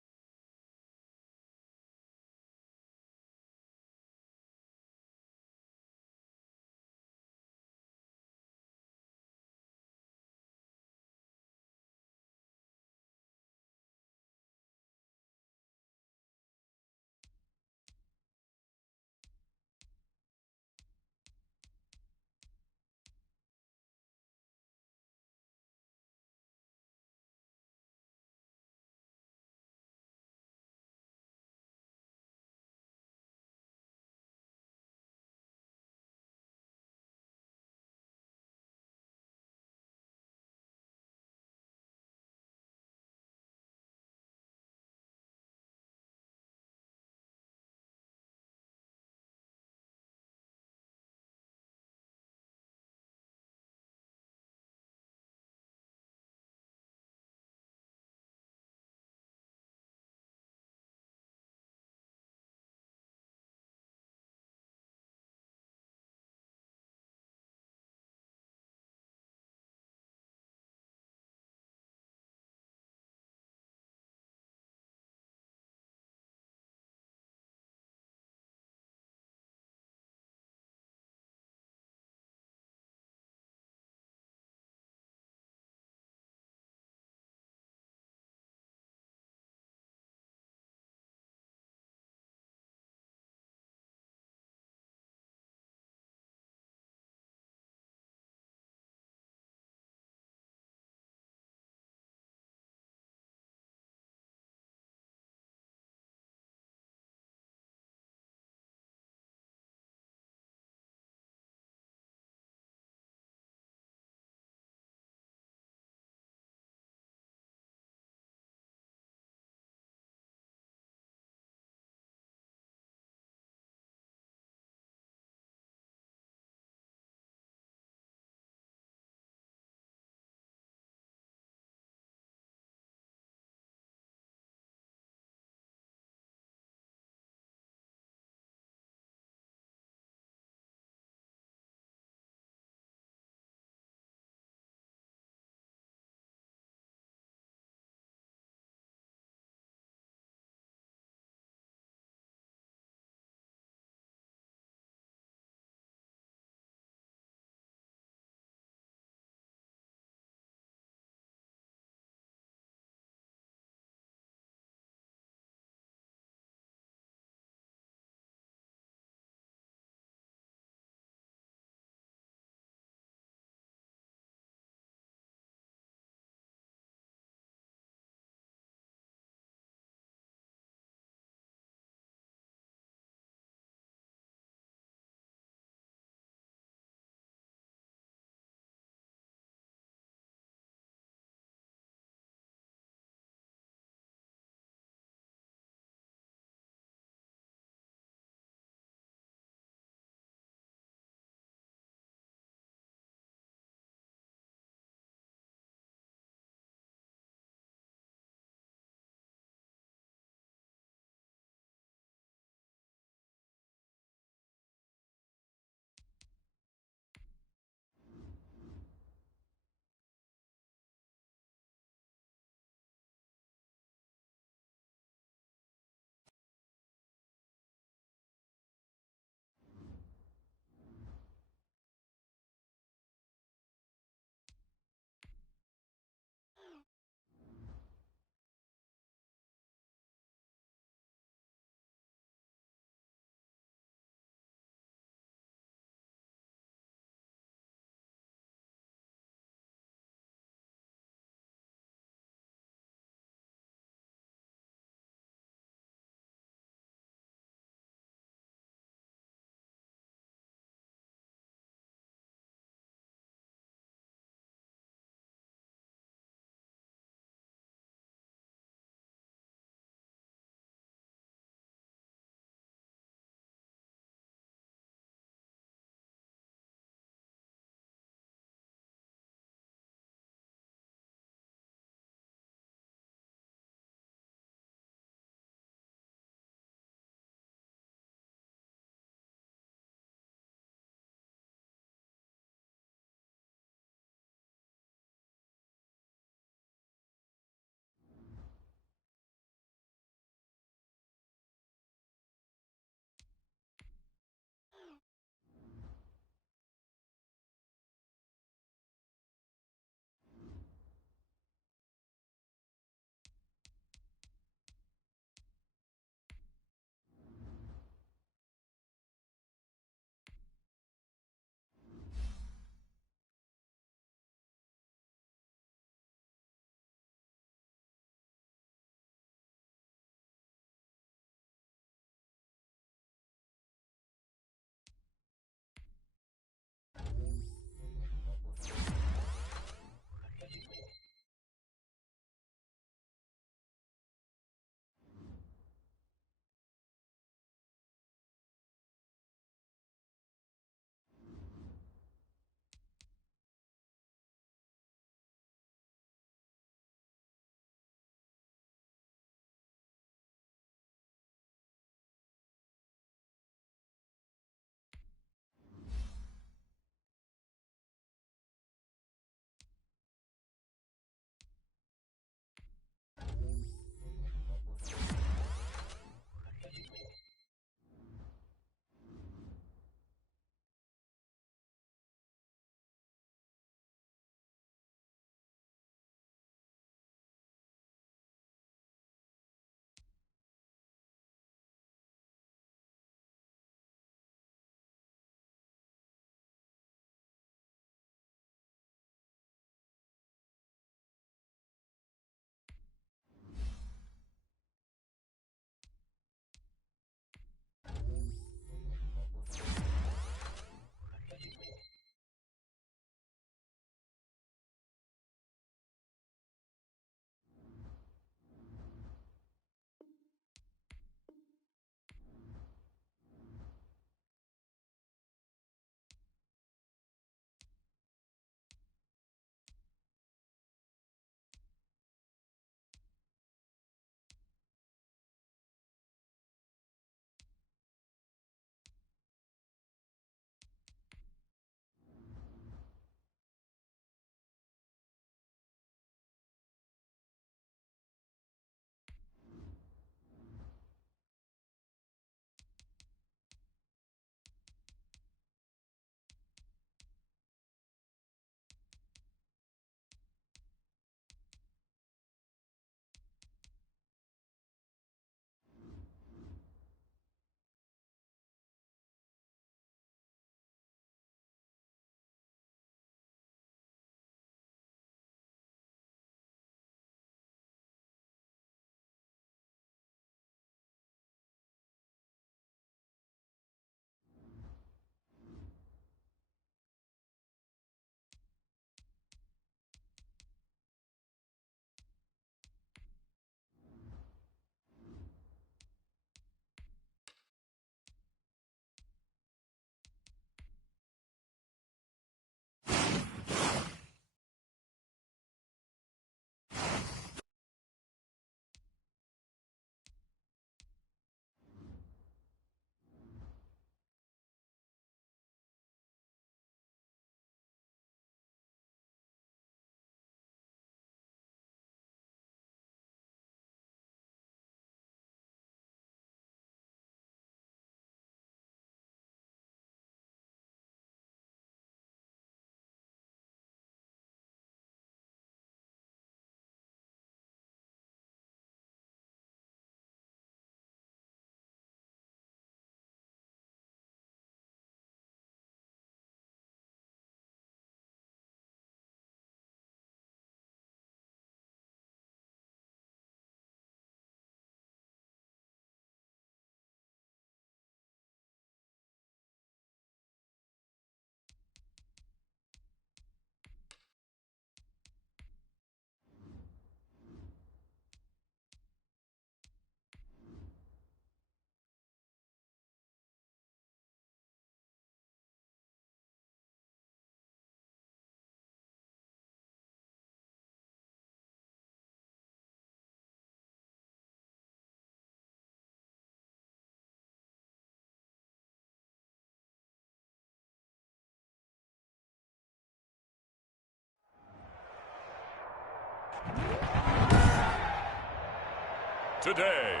Today,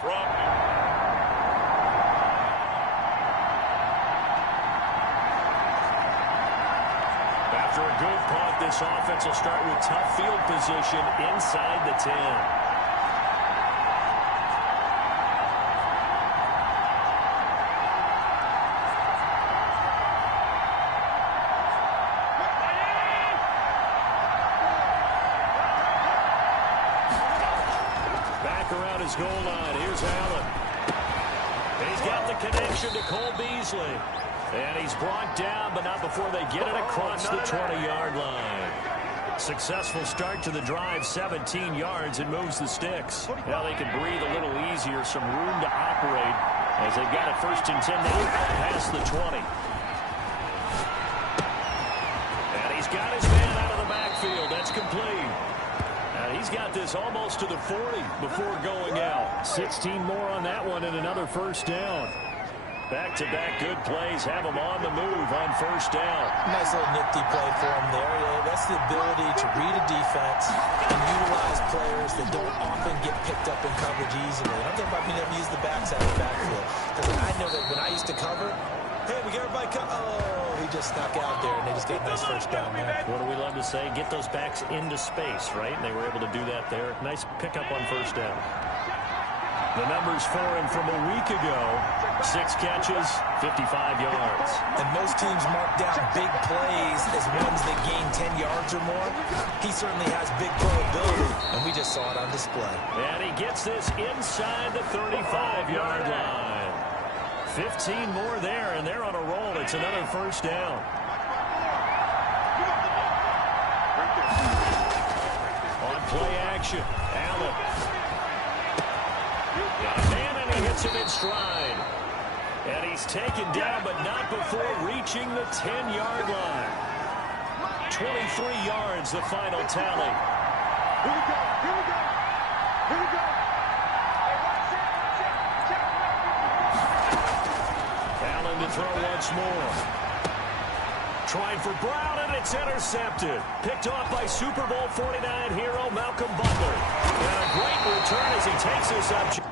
from after a good punt, this offense will start with tough field position inside the 10. Around his goal line. Here's Allen. He's got the connection to Cole Beasley. And he's brought down, but not before they get it across the 20-yard line. Successful start to the drive, 17 yards, and moves the sticks. Now they can breathe a little easier, some room to operate as they've got it 1st and 10 now past the 20. And he's got his man out of the backfield. That's complete. He's got this almost to the 40 before going out. 16 more on that one and another 1st down. Back-to-back good plays have him on the move on 1st down. Nice little nifty play for him there. That's the ability to read a defense and utilize players that don't often get picked up in coverage easily. And I'm talking about being able to use the backs out of the backfield. Because I know that when I used to cover, hey, we got everybody cover. Oh, he just snuck out there, and they just got a nice 1st down there. What do we love to say? Get those backs into space, right? And they were able to do that there. Nice pickup on 1st down. The numbers for him from a week ago, 6 catches, 55 yards. And most teams mark down big plays as ones that gain 10 yards or more. He certainly has big playability, and we just saw it on display. And he gets this inside the 35-yard line. 15 more there, and they're on a roll. It's another 1st down. On play action, Allen. Got a man, and he hits him in stride. And he's taken down, but not before reaching the 10-yard line. 23 yards, the final tally. Here we go. Here we go. Here we go. Allen to throw once more. Trying for Brown, and it's intercepted. Picked off by Super Bowl 49 hero Malcolm Butler. And a great return as he takes this up.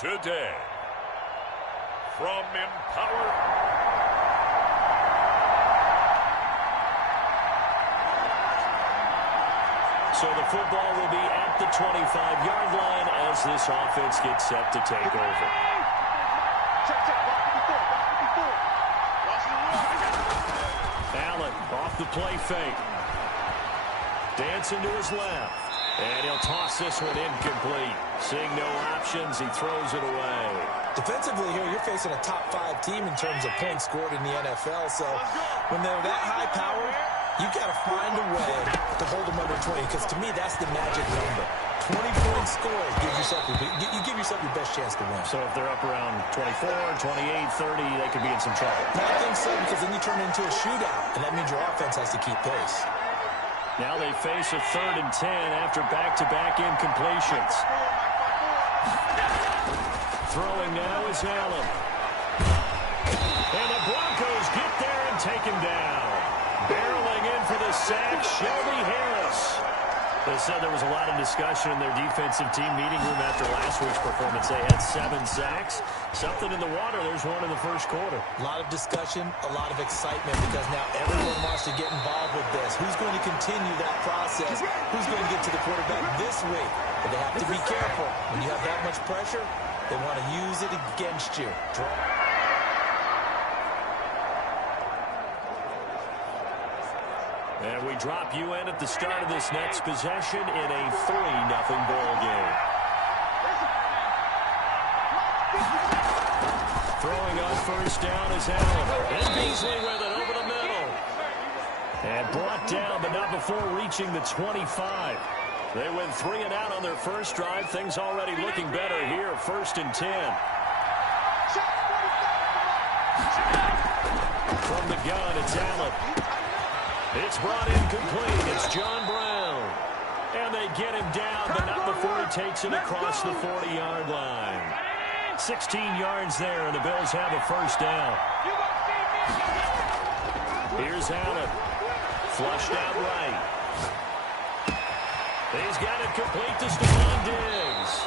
Today, from Empower. So the football will be at the 25-yard line as this offense gets set to take over. Allen off the play fake. Dancing to his left. And he'll toss this one incomplete. Seeing no options, he throws it away. Defensively here, you're facing a top-5 team in terms of points scored in the NFL. So when they're that high-powered, you've got to find a way to hold them under 20. Because to me, that's the magic number. 20 points scored gives yourself you give yourself your best chance to win. So if they're up around 24, 28, 30, they could be in some trouble. No, I think so, because then you turn it into a shootout, and that means your offense has to keep pace. Now they face a 3rd and 10 after back-to-back incompletions. Throwing now is Allen. And the Broncos get there and take him down. Barreling in for the sack, Shelby Harris. They said there was a lot of discussion in their defensive team meeting room after last week's performance. They had 7 sacks. Something in the water. There's one in the first quarter. A lot of discussion, a lot of excitement because now everyone wants to get involved with this. Who's going to continue that process? Who's going to get to the quarterback this week? But they have to be careful. When you have that much pressure, they want to use it against you. And we drop you in at the start of this next possession in a 3-0 ball game. Throwing on first down is Allen. And Beasley with it over the middle. And brought down, but not before reaching the 25. They went 3 and out on their first drive. Things already looking better here. 1st and 10. From the gun, it's Allen. It's brought in complete. It's John Brown. And they get him down, but not before he takes it across the 40-yard line. 16 yards there, and the Bills have a first down. Here's Allen. Flushed out right. He's got it complete to Stephon Diggs.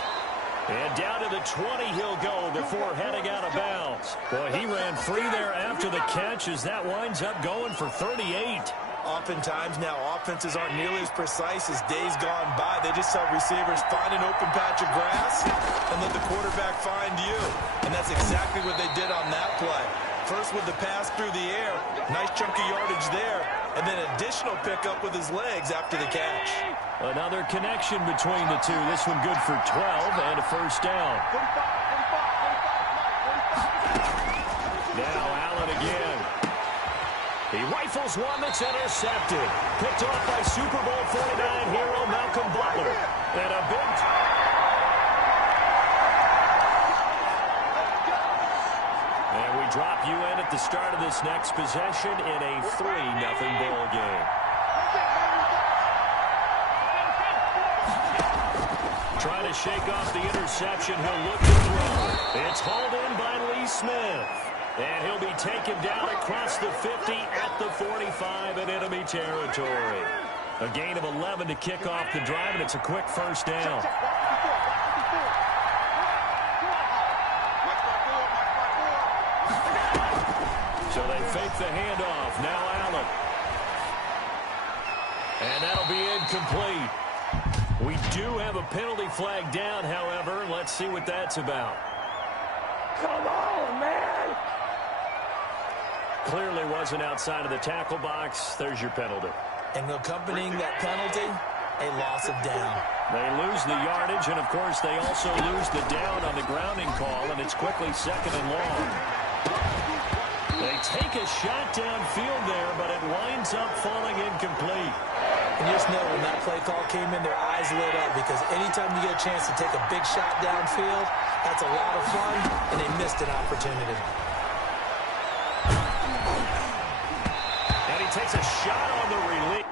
And down to the 20 he'll go before heading out of bounds. Boy, he ran free there after the catch as that winds up going for 38. Oftentimes now offenses aren't nearly as precise as days gone by. They just tell receivers, find an open patch of grass and let the quarterback find you. And that's exactly what they did on that play. First with the pass through the air, nice chunk of yardage there, and then additional pickup with his legs after the catch. Another connection between the two. This one good for 12 and a first down. Now Allen again. He rifles one that's intercepted. Picked off by Super Bowl 49 hero Malcolm Butler. And a big... And we drop you in at the start of this next possession in a 3-0 ball game. Trying to shake off the interception. He'll look to throw. It's hauled in by Lee Smith. And he'll be taken down across the 50 at the 45 in enemy territory. A gain of 11 to kick off the drive, and it's a quick first down. So they fake the handoff. Now Allen. And that'll be incomplete. We do have a penalty flag down, however. Let's see what that's about. Come on, man. Clearly wasn't outside of the tackle box. There's your penalty. And accompanying that penalty, a loss of down. They lose the yardage, and, of course, they also lose the down on the grounding call, and it's quickly 2nd and long. They take a shot downfield there, but it winds up falling incomplete. And just know when that play call came in, their eyes lit up because anytime you get a chance to take a big shot downfield, that's a lot of fun, and they missed an opportunity. And he takes a shot on the release.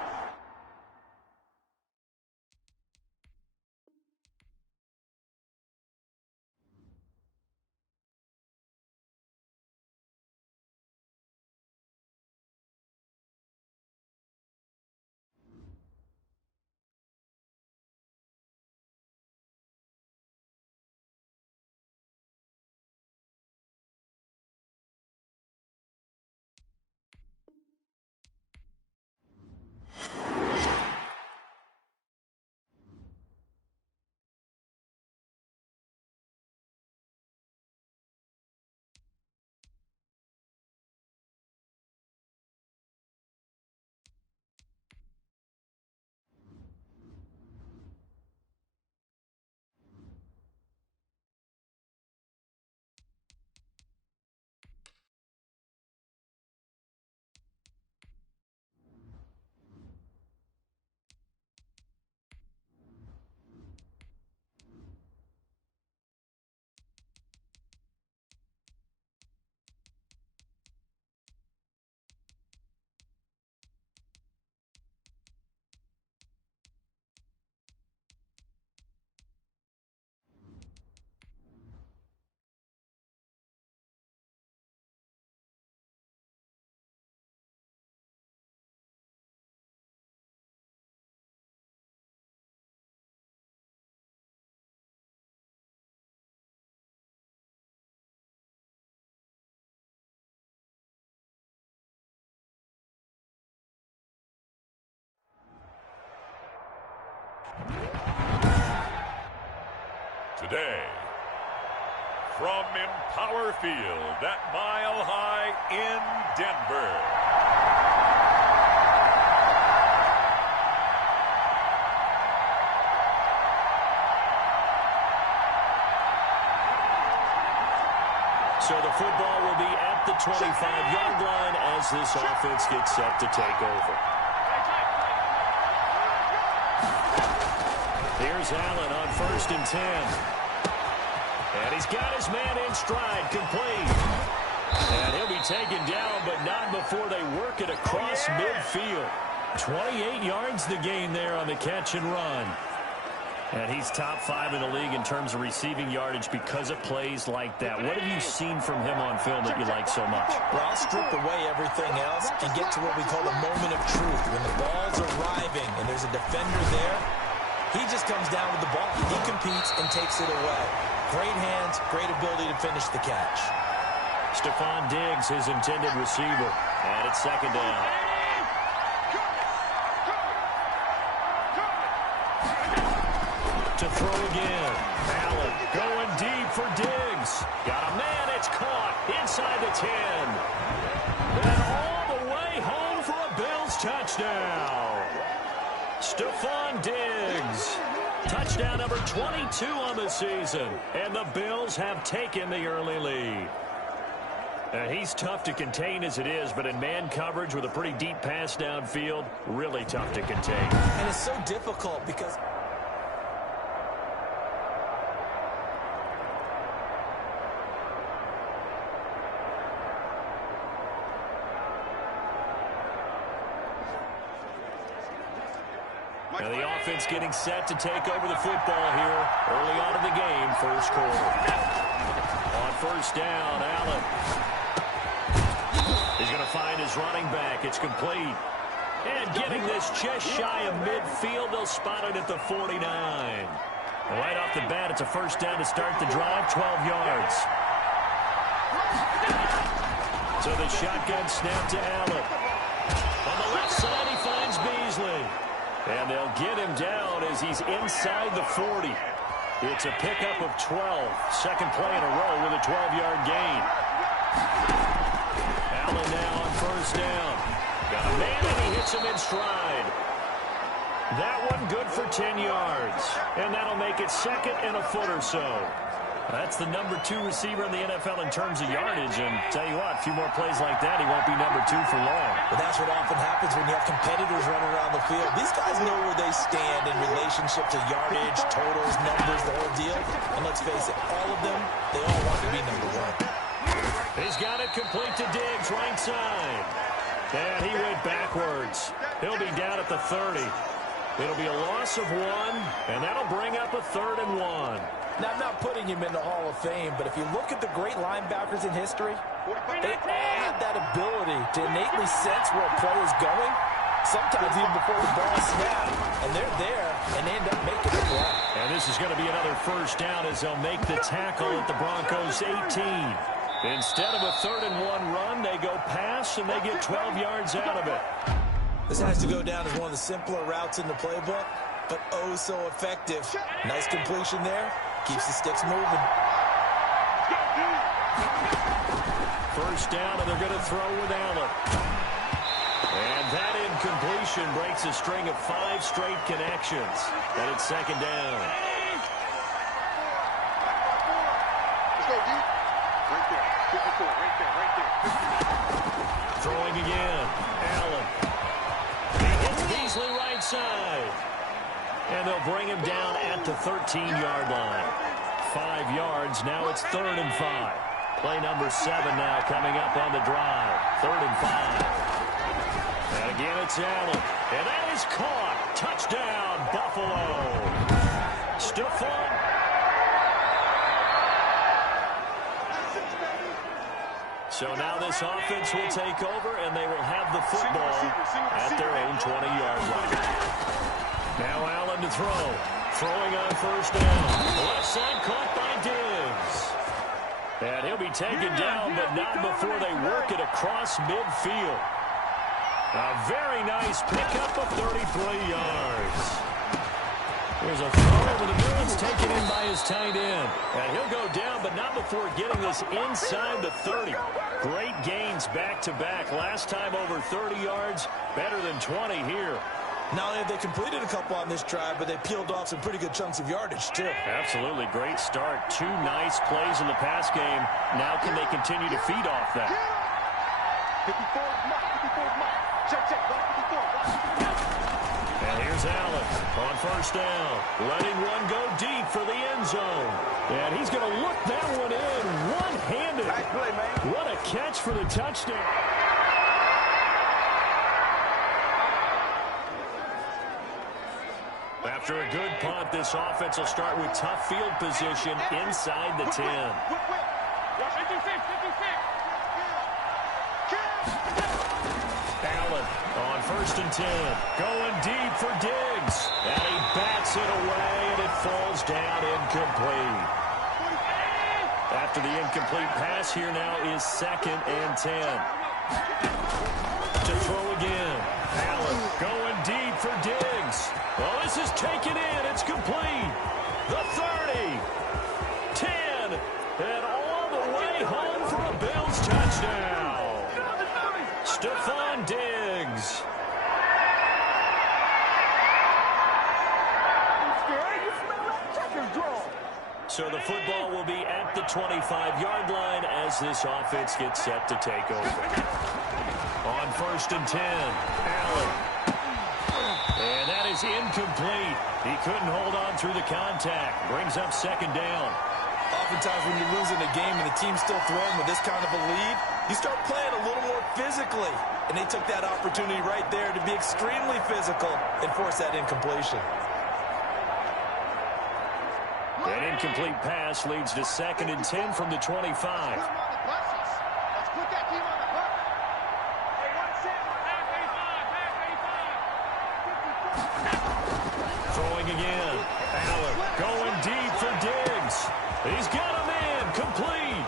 Today, from Empower Field at Mile High in Denver. So the football will be at the 25-yard line as this offense gets set to take over. Here's Allen on 1st and 10. And he's got his man in stride, complete. And he'll be taken down, but not before they work it across midfield. 28 yards the gain there on the catch and run. And he's top 5 in the league in terms of receiving yardage because of plays like that. What have you seen from him on film that you like so much? Well, I'll strip away everything else and get to what we call the moment of truth. When the ball's arriving and there's a defender there, he just comes down with the ball. He competes and takes it away. Great hands, great ability to finish the catch. Stephon Diggs, his intended receiver. And it's 2nd down. To throw again. Allen going deep for Diggs. Got a man, it's caught inside the 10. And all the way home for a Bills touchdown. Stephon Diggs. Touchdown number 22 on the season. And the Bills have taken the early lead. And he's tough to contain as it is, but in man coverage with a pretty deep pass downfield, really tough to contain. And it's so difficult because now the offense getting set to take over the football here early on in the game, first quarter. On 1st down, Allen. He's going to find his running back. It's complete. And getting this just shy of midfield, they'll spot it at the 49. And right off the bat, it's a 1st down to start the drive, 12 yards. So the shotgun snap to Allen. On the left side, he finds Beasley. And they'll get him down as he's inside the 40. It's a pickup of 12. Second play in a row with a 12-yard gain. Allen now on 1st down. Got a man and he hits him in stride. That one good for 10 yards. And that'll make it 2nd and a foot or so. That's the number 2 receiver in the NFL in terms of yardage. And tell you what, a few more plays like that, he won't be number 2 for long. But that's what often happens when you have competitors running around the field. These guys know where they stand in relationship to yardage, totals, numbers, the whole deal. And let's face it, all of them, they all want to be number 1. He's got it complete to Diggs, right side. And he went backwards. He'll be down at the 30. It'll be a loss of 1, and that'll bring up a 3rd and 1. Now, I'm not putting him in the Hall of Fame, but if you look at the great linebackers in history, they all have that ability to innately sense where a play is going, sometimes even before the ball snaps, and they're there, and they end up making the play. And this is going to be another 1st down as they'll make the tackle at the Broncos' 18. Instead of a 3rd and 1 run, they go pass, and they get 12 yards out of it. This has to go down as one of the simpler routes in the playbook, but oh so effective. Nice completion there. Keeps the sticks moving. 1st down, and they're going to throw with Allen. And that incompletion breaks a string of 5 straight connections. And it's 2nd down. Let's go, D. Right there. 54, right there. Throwing again. Allen. He hits Beasley right side. And they'll bring him down at the 13-yard line. 5 yards. Now it's 3rd and 5. Play number 7 now coming up on the drive. 3rd and 5. And again it's Allen. And that is caught. Touchdown, Buffalo. Stephon. So now this offense will take over, and they will have the football at their own 20-yard line. Now Allen to throw. Throwing on 1st down. Left side caught by Diggs. And he'll be taken down, but not before they work it across midfield. A very nice pickup of 33 yards. There's a throw over the middle. It's taken in by his tight end. And he'll go down, but not before getting this inside the 30. Great gains back-to-back. Last time over 30 yards, better than 20 here. Not only have they completed a couple on this drive, but they peeled off some pretty good chunks of yardage, too. Absolutely. Great start. 2 nice plays in the pass game. Now can they continue to feed off that? 54 mark. Check, block 54, block 54. And here's Allen on first down. Letting one go deep for the end zone. And he's going to look that one in one-handed. Nice play, man. What a catch for the touchdown. After a good punt, this offense will start with tough field position inside the 10. Allen on first and 10. Going deep for Diggs. And he bats it away, and it falls down incomplete. After the incomplete pass, here now is 2nd and 10. To throw again. Allen going deep for Diggs. Well, this is taken in. It's complete. The 30. 10. And all the way home for a Bills touchdown. Stephon Diggs. So the football will be at the 25-yard line as this offense gets set to take over. On first and 10, Allen. And that is incomplete. He couldn't hold on through the contact. Brings up 2nd down. Oftentimes when you're losing a game and the team's still throwing with this kind of a lead, you start playing a little more physically. And they took that opportunity right there to be extremely physical and force that incompletion. An incomplete pass leads to 2nd and 10 from the 25. Let's put that team on the bus. Throwing again. Allen going deep for Diggs. He's got him in. Complete.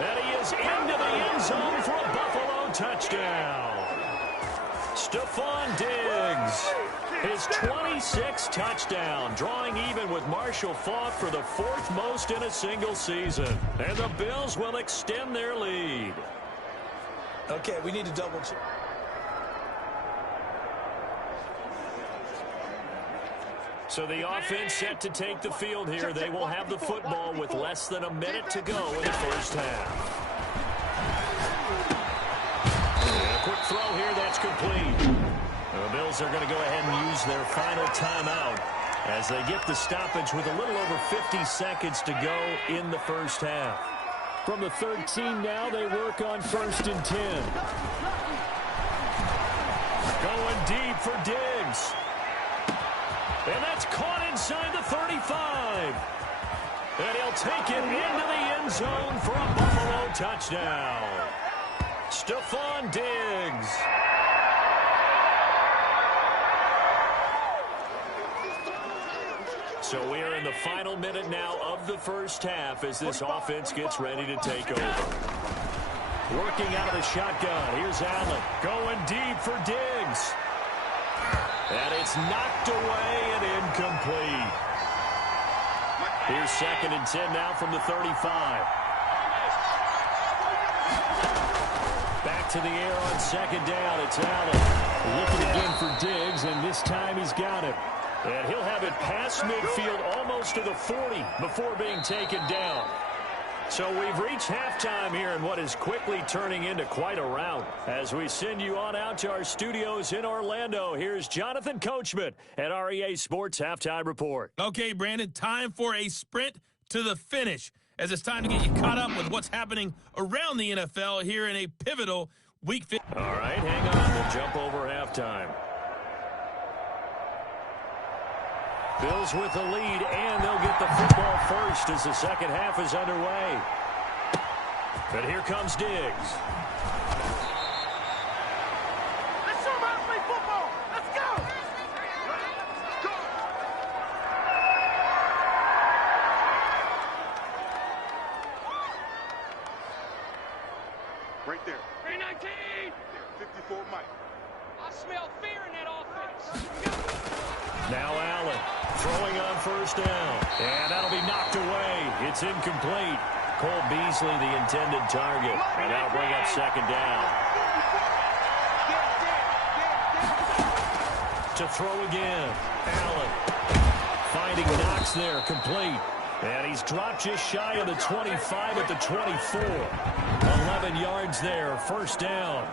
And he is into the end zone for a Buffalo touchdown. Stephon Diggs. His 26th touchdown, drawing even with Marshall Faulk for the 4th most in a single season. And the Bills will extend their lead. Okay, we need to double check. So the offense set to take the field here. They will have the football with less than a minute to go in the first half. And a quick throw here, that's complete. The Bills are going to go ahead and use their final timeout as they get the stoppage with a little over 50 seconds to go in the first half. From the 13 now, they work on first and 10. Going deep for Diggs. And that's caught inside the 35. And he'll take it into the end zone for a Buffalo touchdown. Stephon Diggs. So we are in the final minute now of the first half as this offense gets ready to take over. Working out of the shotgun. Here's Allen going deep for Diggs. And it's knocked away and incomplete. Here's 2nd and 10 now from the 35. Back to the air on 2nd down. It's Allen. Looking again for Diggs, and this time he's got it. And he'll have it past midfield almost to the 40 before being taken down. So we've reached halftime here in what is quickly turning into quite a rout. As we send you on out to our studios in Orlando, here's Jonathan Coachman at REA Sports Halftime Report. Okay, Brandon, time for a sprint to the finish, as it's time to get you caught up with what's happening around the NFL here in a pivotal Week 15. All right, hang on. We'll jump over halftime. Bills with the lead, and they'll get the football first as the second half is underway. But here comes Diggs. Let's show them how to play football. Let's go. Go. Right there. 319. 54 Mike. smell fear in that offense. Now Allen throwing on first down. And that'll be knocked away. It's incomplete. Cole Beasley, the intended target. And that'll bring up second down. To throw again. Allen finding Knox there, complete. And he's dropped just shy of the 25 at the 24. 11 yards there, first down.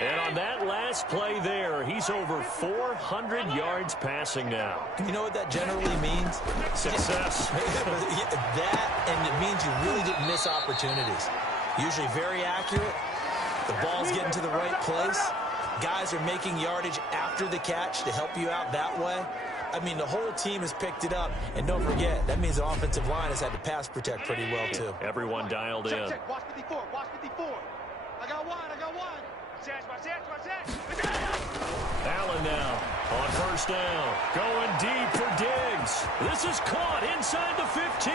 And on that last play there, he's over 400 yards passing now. You know what that generally means? Success. That, and it means you really didn't miss opportunities. Usually very accurate. The ball's getting to the right place. Guys are making yardage after the catch to help you out that way. I mean, the whole team has picked it up. And don't forget, that means the offensive line has had to pass protect pretty well, too. Everyone dialed in. Check. Watch 54. Watch 54. I got one. Allen now on first down. Going deep for Diggs. This is caught inside the 15.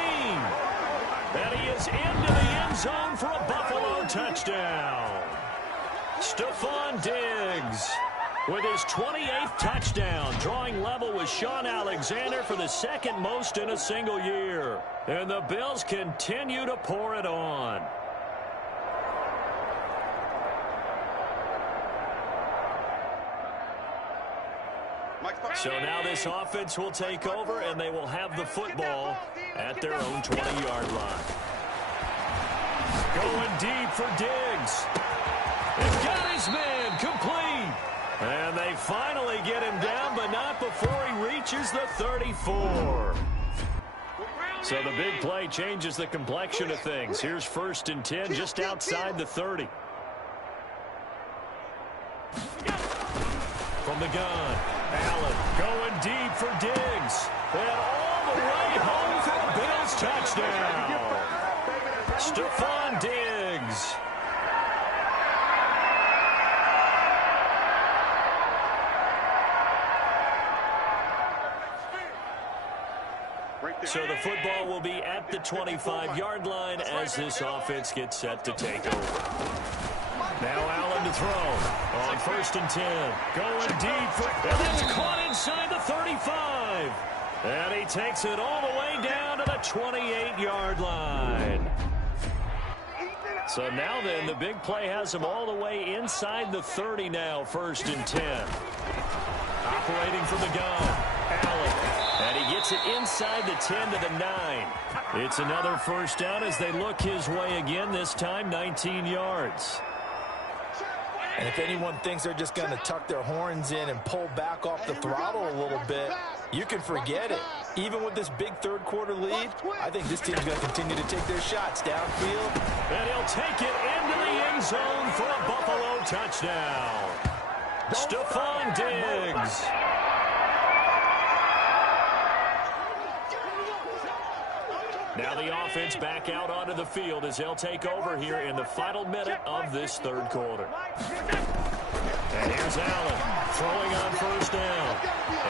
And he is into the end zone for a Buffalo touchdown. Stephon Diggs with his 28th touchdown, drawing level with Sean Alexander for the second most in a single year. And the Bills continue to pour it on. So now this offense will take over, and they will have the football at their own 20-yard line. Going deep for Diggs. He's got his man complete. And they finally get him down, but not before he reaches the 34. So the big play changes the complexion of things. Here's 1st and 10 just outside the 30. From the gun, Allen going deep for Diggs. And all the way home for a Bills touchdown. Stephon Diggs. So the football will be at the 25-yard line as this offense gets set to take over. Now Allen to throw on 1st and 10. Going deep for, and that's caught inside the 35. And he takes it all the way down to the 28-yard line. So now then, the big play has him all the way inside the 30 now, 1st and 10. Operating from the gun, Allen. And he gets it inside the 10 to the 9. It's another first down as they look his way again, this time 19 yards. And if anyone thinks they're just going to tuck their horns in and pull back off the throttle a little bit, you can forget it. Even with this big third-quarter lead, I think this team's going to continue to take their shots downfield. And he'll take it into the end zone for a Buffalo touchdown. Stephon Diggs. Now the offense back out onto the field as they'll take over here in the final minute of this third quarter. And here's Allen throwing on first down.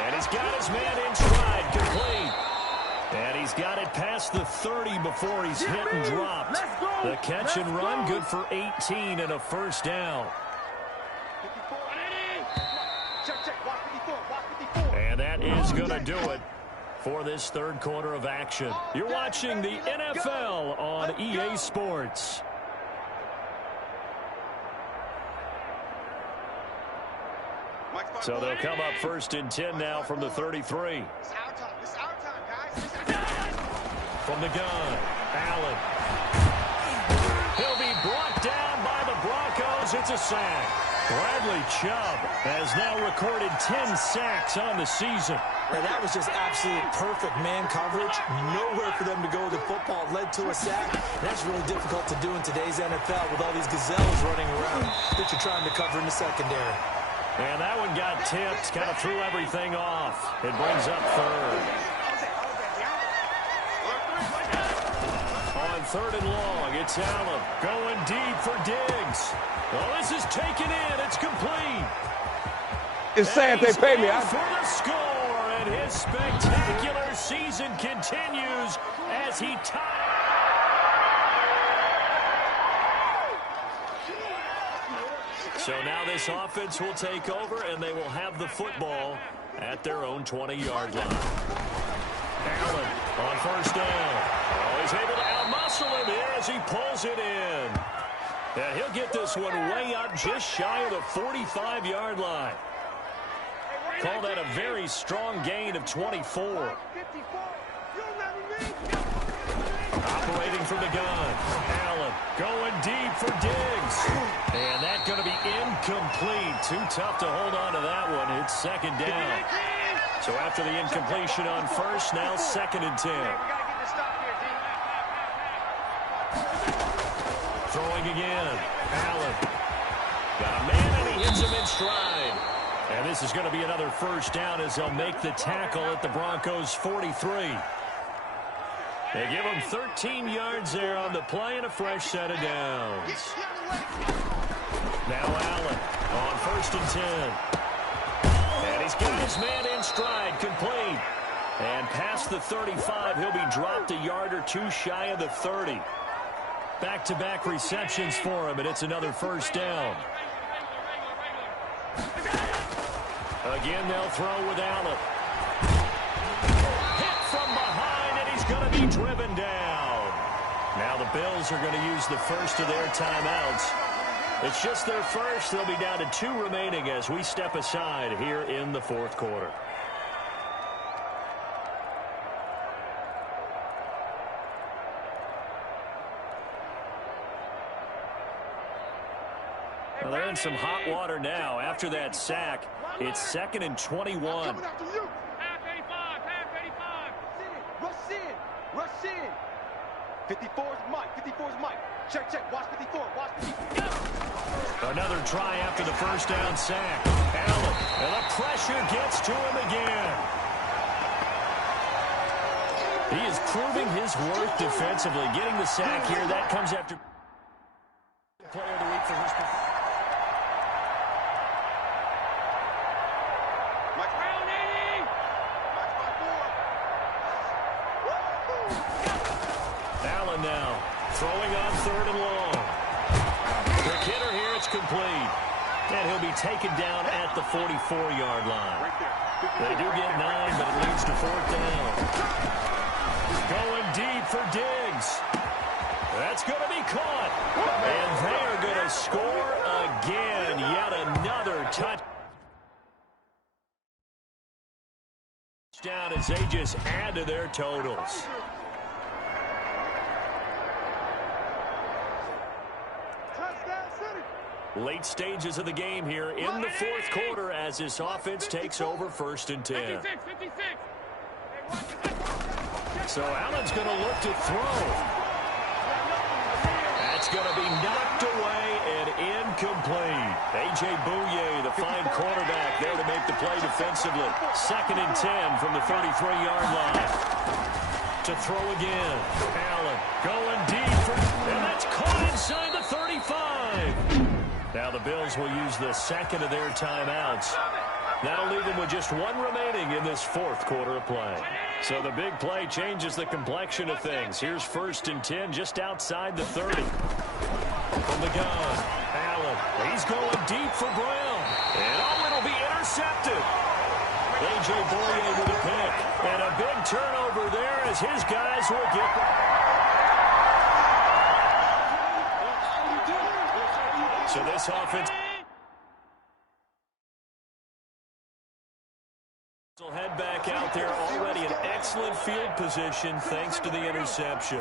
And he's got his man in stride, complete. And he's got it past the 30 before he's hit and dropped. The catch and run good for 18 and a first down. And that is going to do it for this third quarter of action. You're watching the NFL on EA Sports. So they'll come up 1st and 10 now from the 33. From the gun, Allen. He'll be brought down by the Broncos. It's a sack. Bradley Chubb has now recorded 10 sacks on the season. And that was just absolute perfect man coverage. Nowhere for them to go with the football. It led to a sack. That's really difficult to do in today's NFL with all these gazelles running around that you're trying to cover in the secondary. And that one got tipped, kind of threw everything off. It brings up 3rd. On 3rd and long, it's Allen going deep for Diggs. Well, this is taken in. It's complete. It's sad they pay me. For the score, and his spectacular season continues as he ties. So now this offense will take over, and they will have the football at their own 20-yard line. Allen on first down. Oh, he's able to outmuscle him here as he pulls it in. And he'll get this one way up just shy of the 45-yard line. Call that a very strong gain of 24. Operating from the gun. Allen going deep for Diggs. And that's going to be incomplete. Too tough to hold on to that one. It's second down. So after the incompletion on first, now 2nd and 10. Throwing again. Allen. Got a man, and he hits him in stride. And this is going to be another first down as they'll make the tackle at the Broncos' 43. They give him 13 yards there on the play and a fresh set of downs. Now Allen on 1st and 10. And he's got his man in stride, complete. And past the 35, he'll be dropped a yard or two shy of the 30. Back-to-back receptions for him, and it's another first down. Again, they'll throw with Allen. Hit from behind, and he's going to be driven down. Now the Bills are going to use the first of their timeouts. It's just their first. They'll be down to 2 remaining as we step aside here in the 4th quarter. Well, they're in some hot water now. After that sack, it's 2nd and 21. Rush in. 54's Mike. 54's Mike. Check. Watch 54. Watch 54. Another try after the first down sack. Allen, and the pressure gets to him again. He is proving his worth defensively. Getting the sack here, that comes after player of the week for his performance. Allen now throwing on 3rd and long. The hitter here, it's complete. And he'll be taken down at the 44-yard line. They do get 9, but it leads to 4th down. Going deep for Diggs. That's going to be caught. And they are going to score again. Yet another touchdown as they just add to their totals. Late stages of the game here in the 4th quarter as this offense takes over 1st and 10. So Allen's going to look to throw. That's going to be knocked away and incomplete. A.J. Bouye, the fine quarterback, there to make the play defensively. 2nd and 10 from the 33-yard line. To throw again. Allen going deep for, and that's caught inside the 35. Now the Bills will use the 2nd of their timeouts. That'll leave them with just 1 remaining in this 4th quarter of play. So the big play changes the complexion of things. Here's 1st and 10 just outside the 30. From the gun, Allen. He's going deep for Brown. And it'll be intercepted. A.J. Bouye with a pick. And a big turnover there as his guys will get so this offense will head back out there, already in excellent field position thanks to the interception.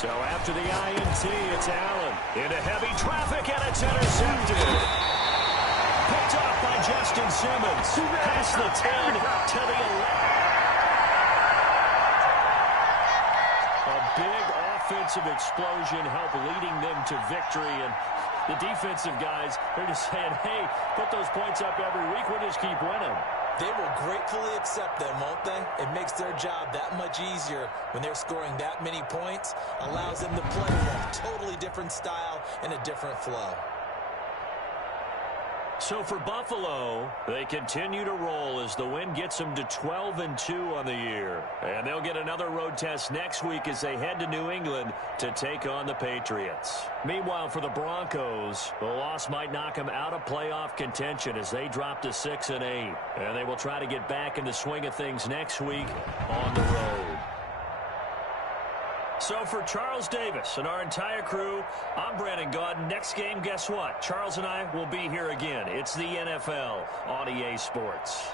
So after the INT, it's Allen into heavy traffic, and it's intercepted. Picked off by Justin Simmons. Past the 10 to the 11. A big offensive explosion helped leading them to victory, and the defensive guys, they're just saying, hey, put those points up every week, we'll just keep winning. They will gratefully accept them, won't they? It makes their job that much easier when they're scoring that many points, allows them to play with a totally different style and a different flow. So for Buffalo, they continue to roll as the win gets them to 12-2 on the year. And they'll get another road test next week as they head to New England to take on the Patriots. Meanwhile, for the Broncos, the loss might knock them out of playoff contention as they drop to 6-8. And they will try to get back in the swing of things next week on the road. So for Charles Davis and our entire crew, I'm Brandon Gaudin. Next game, guess what? Charles and I will be here again. It's the NFL on EA Sports.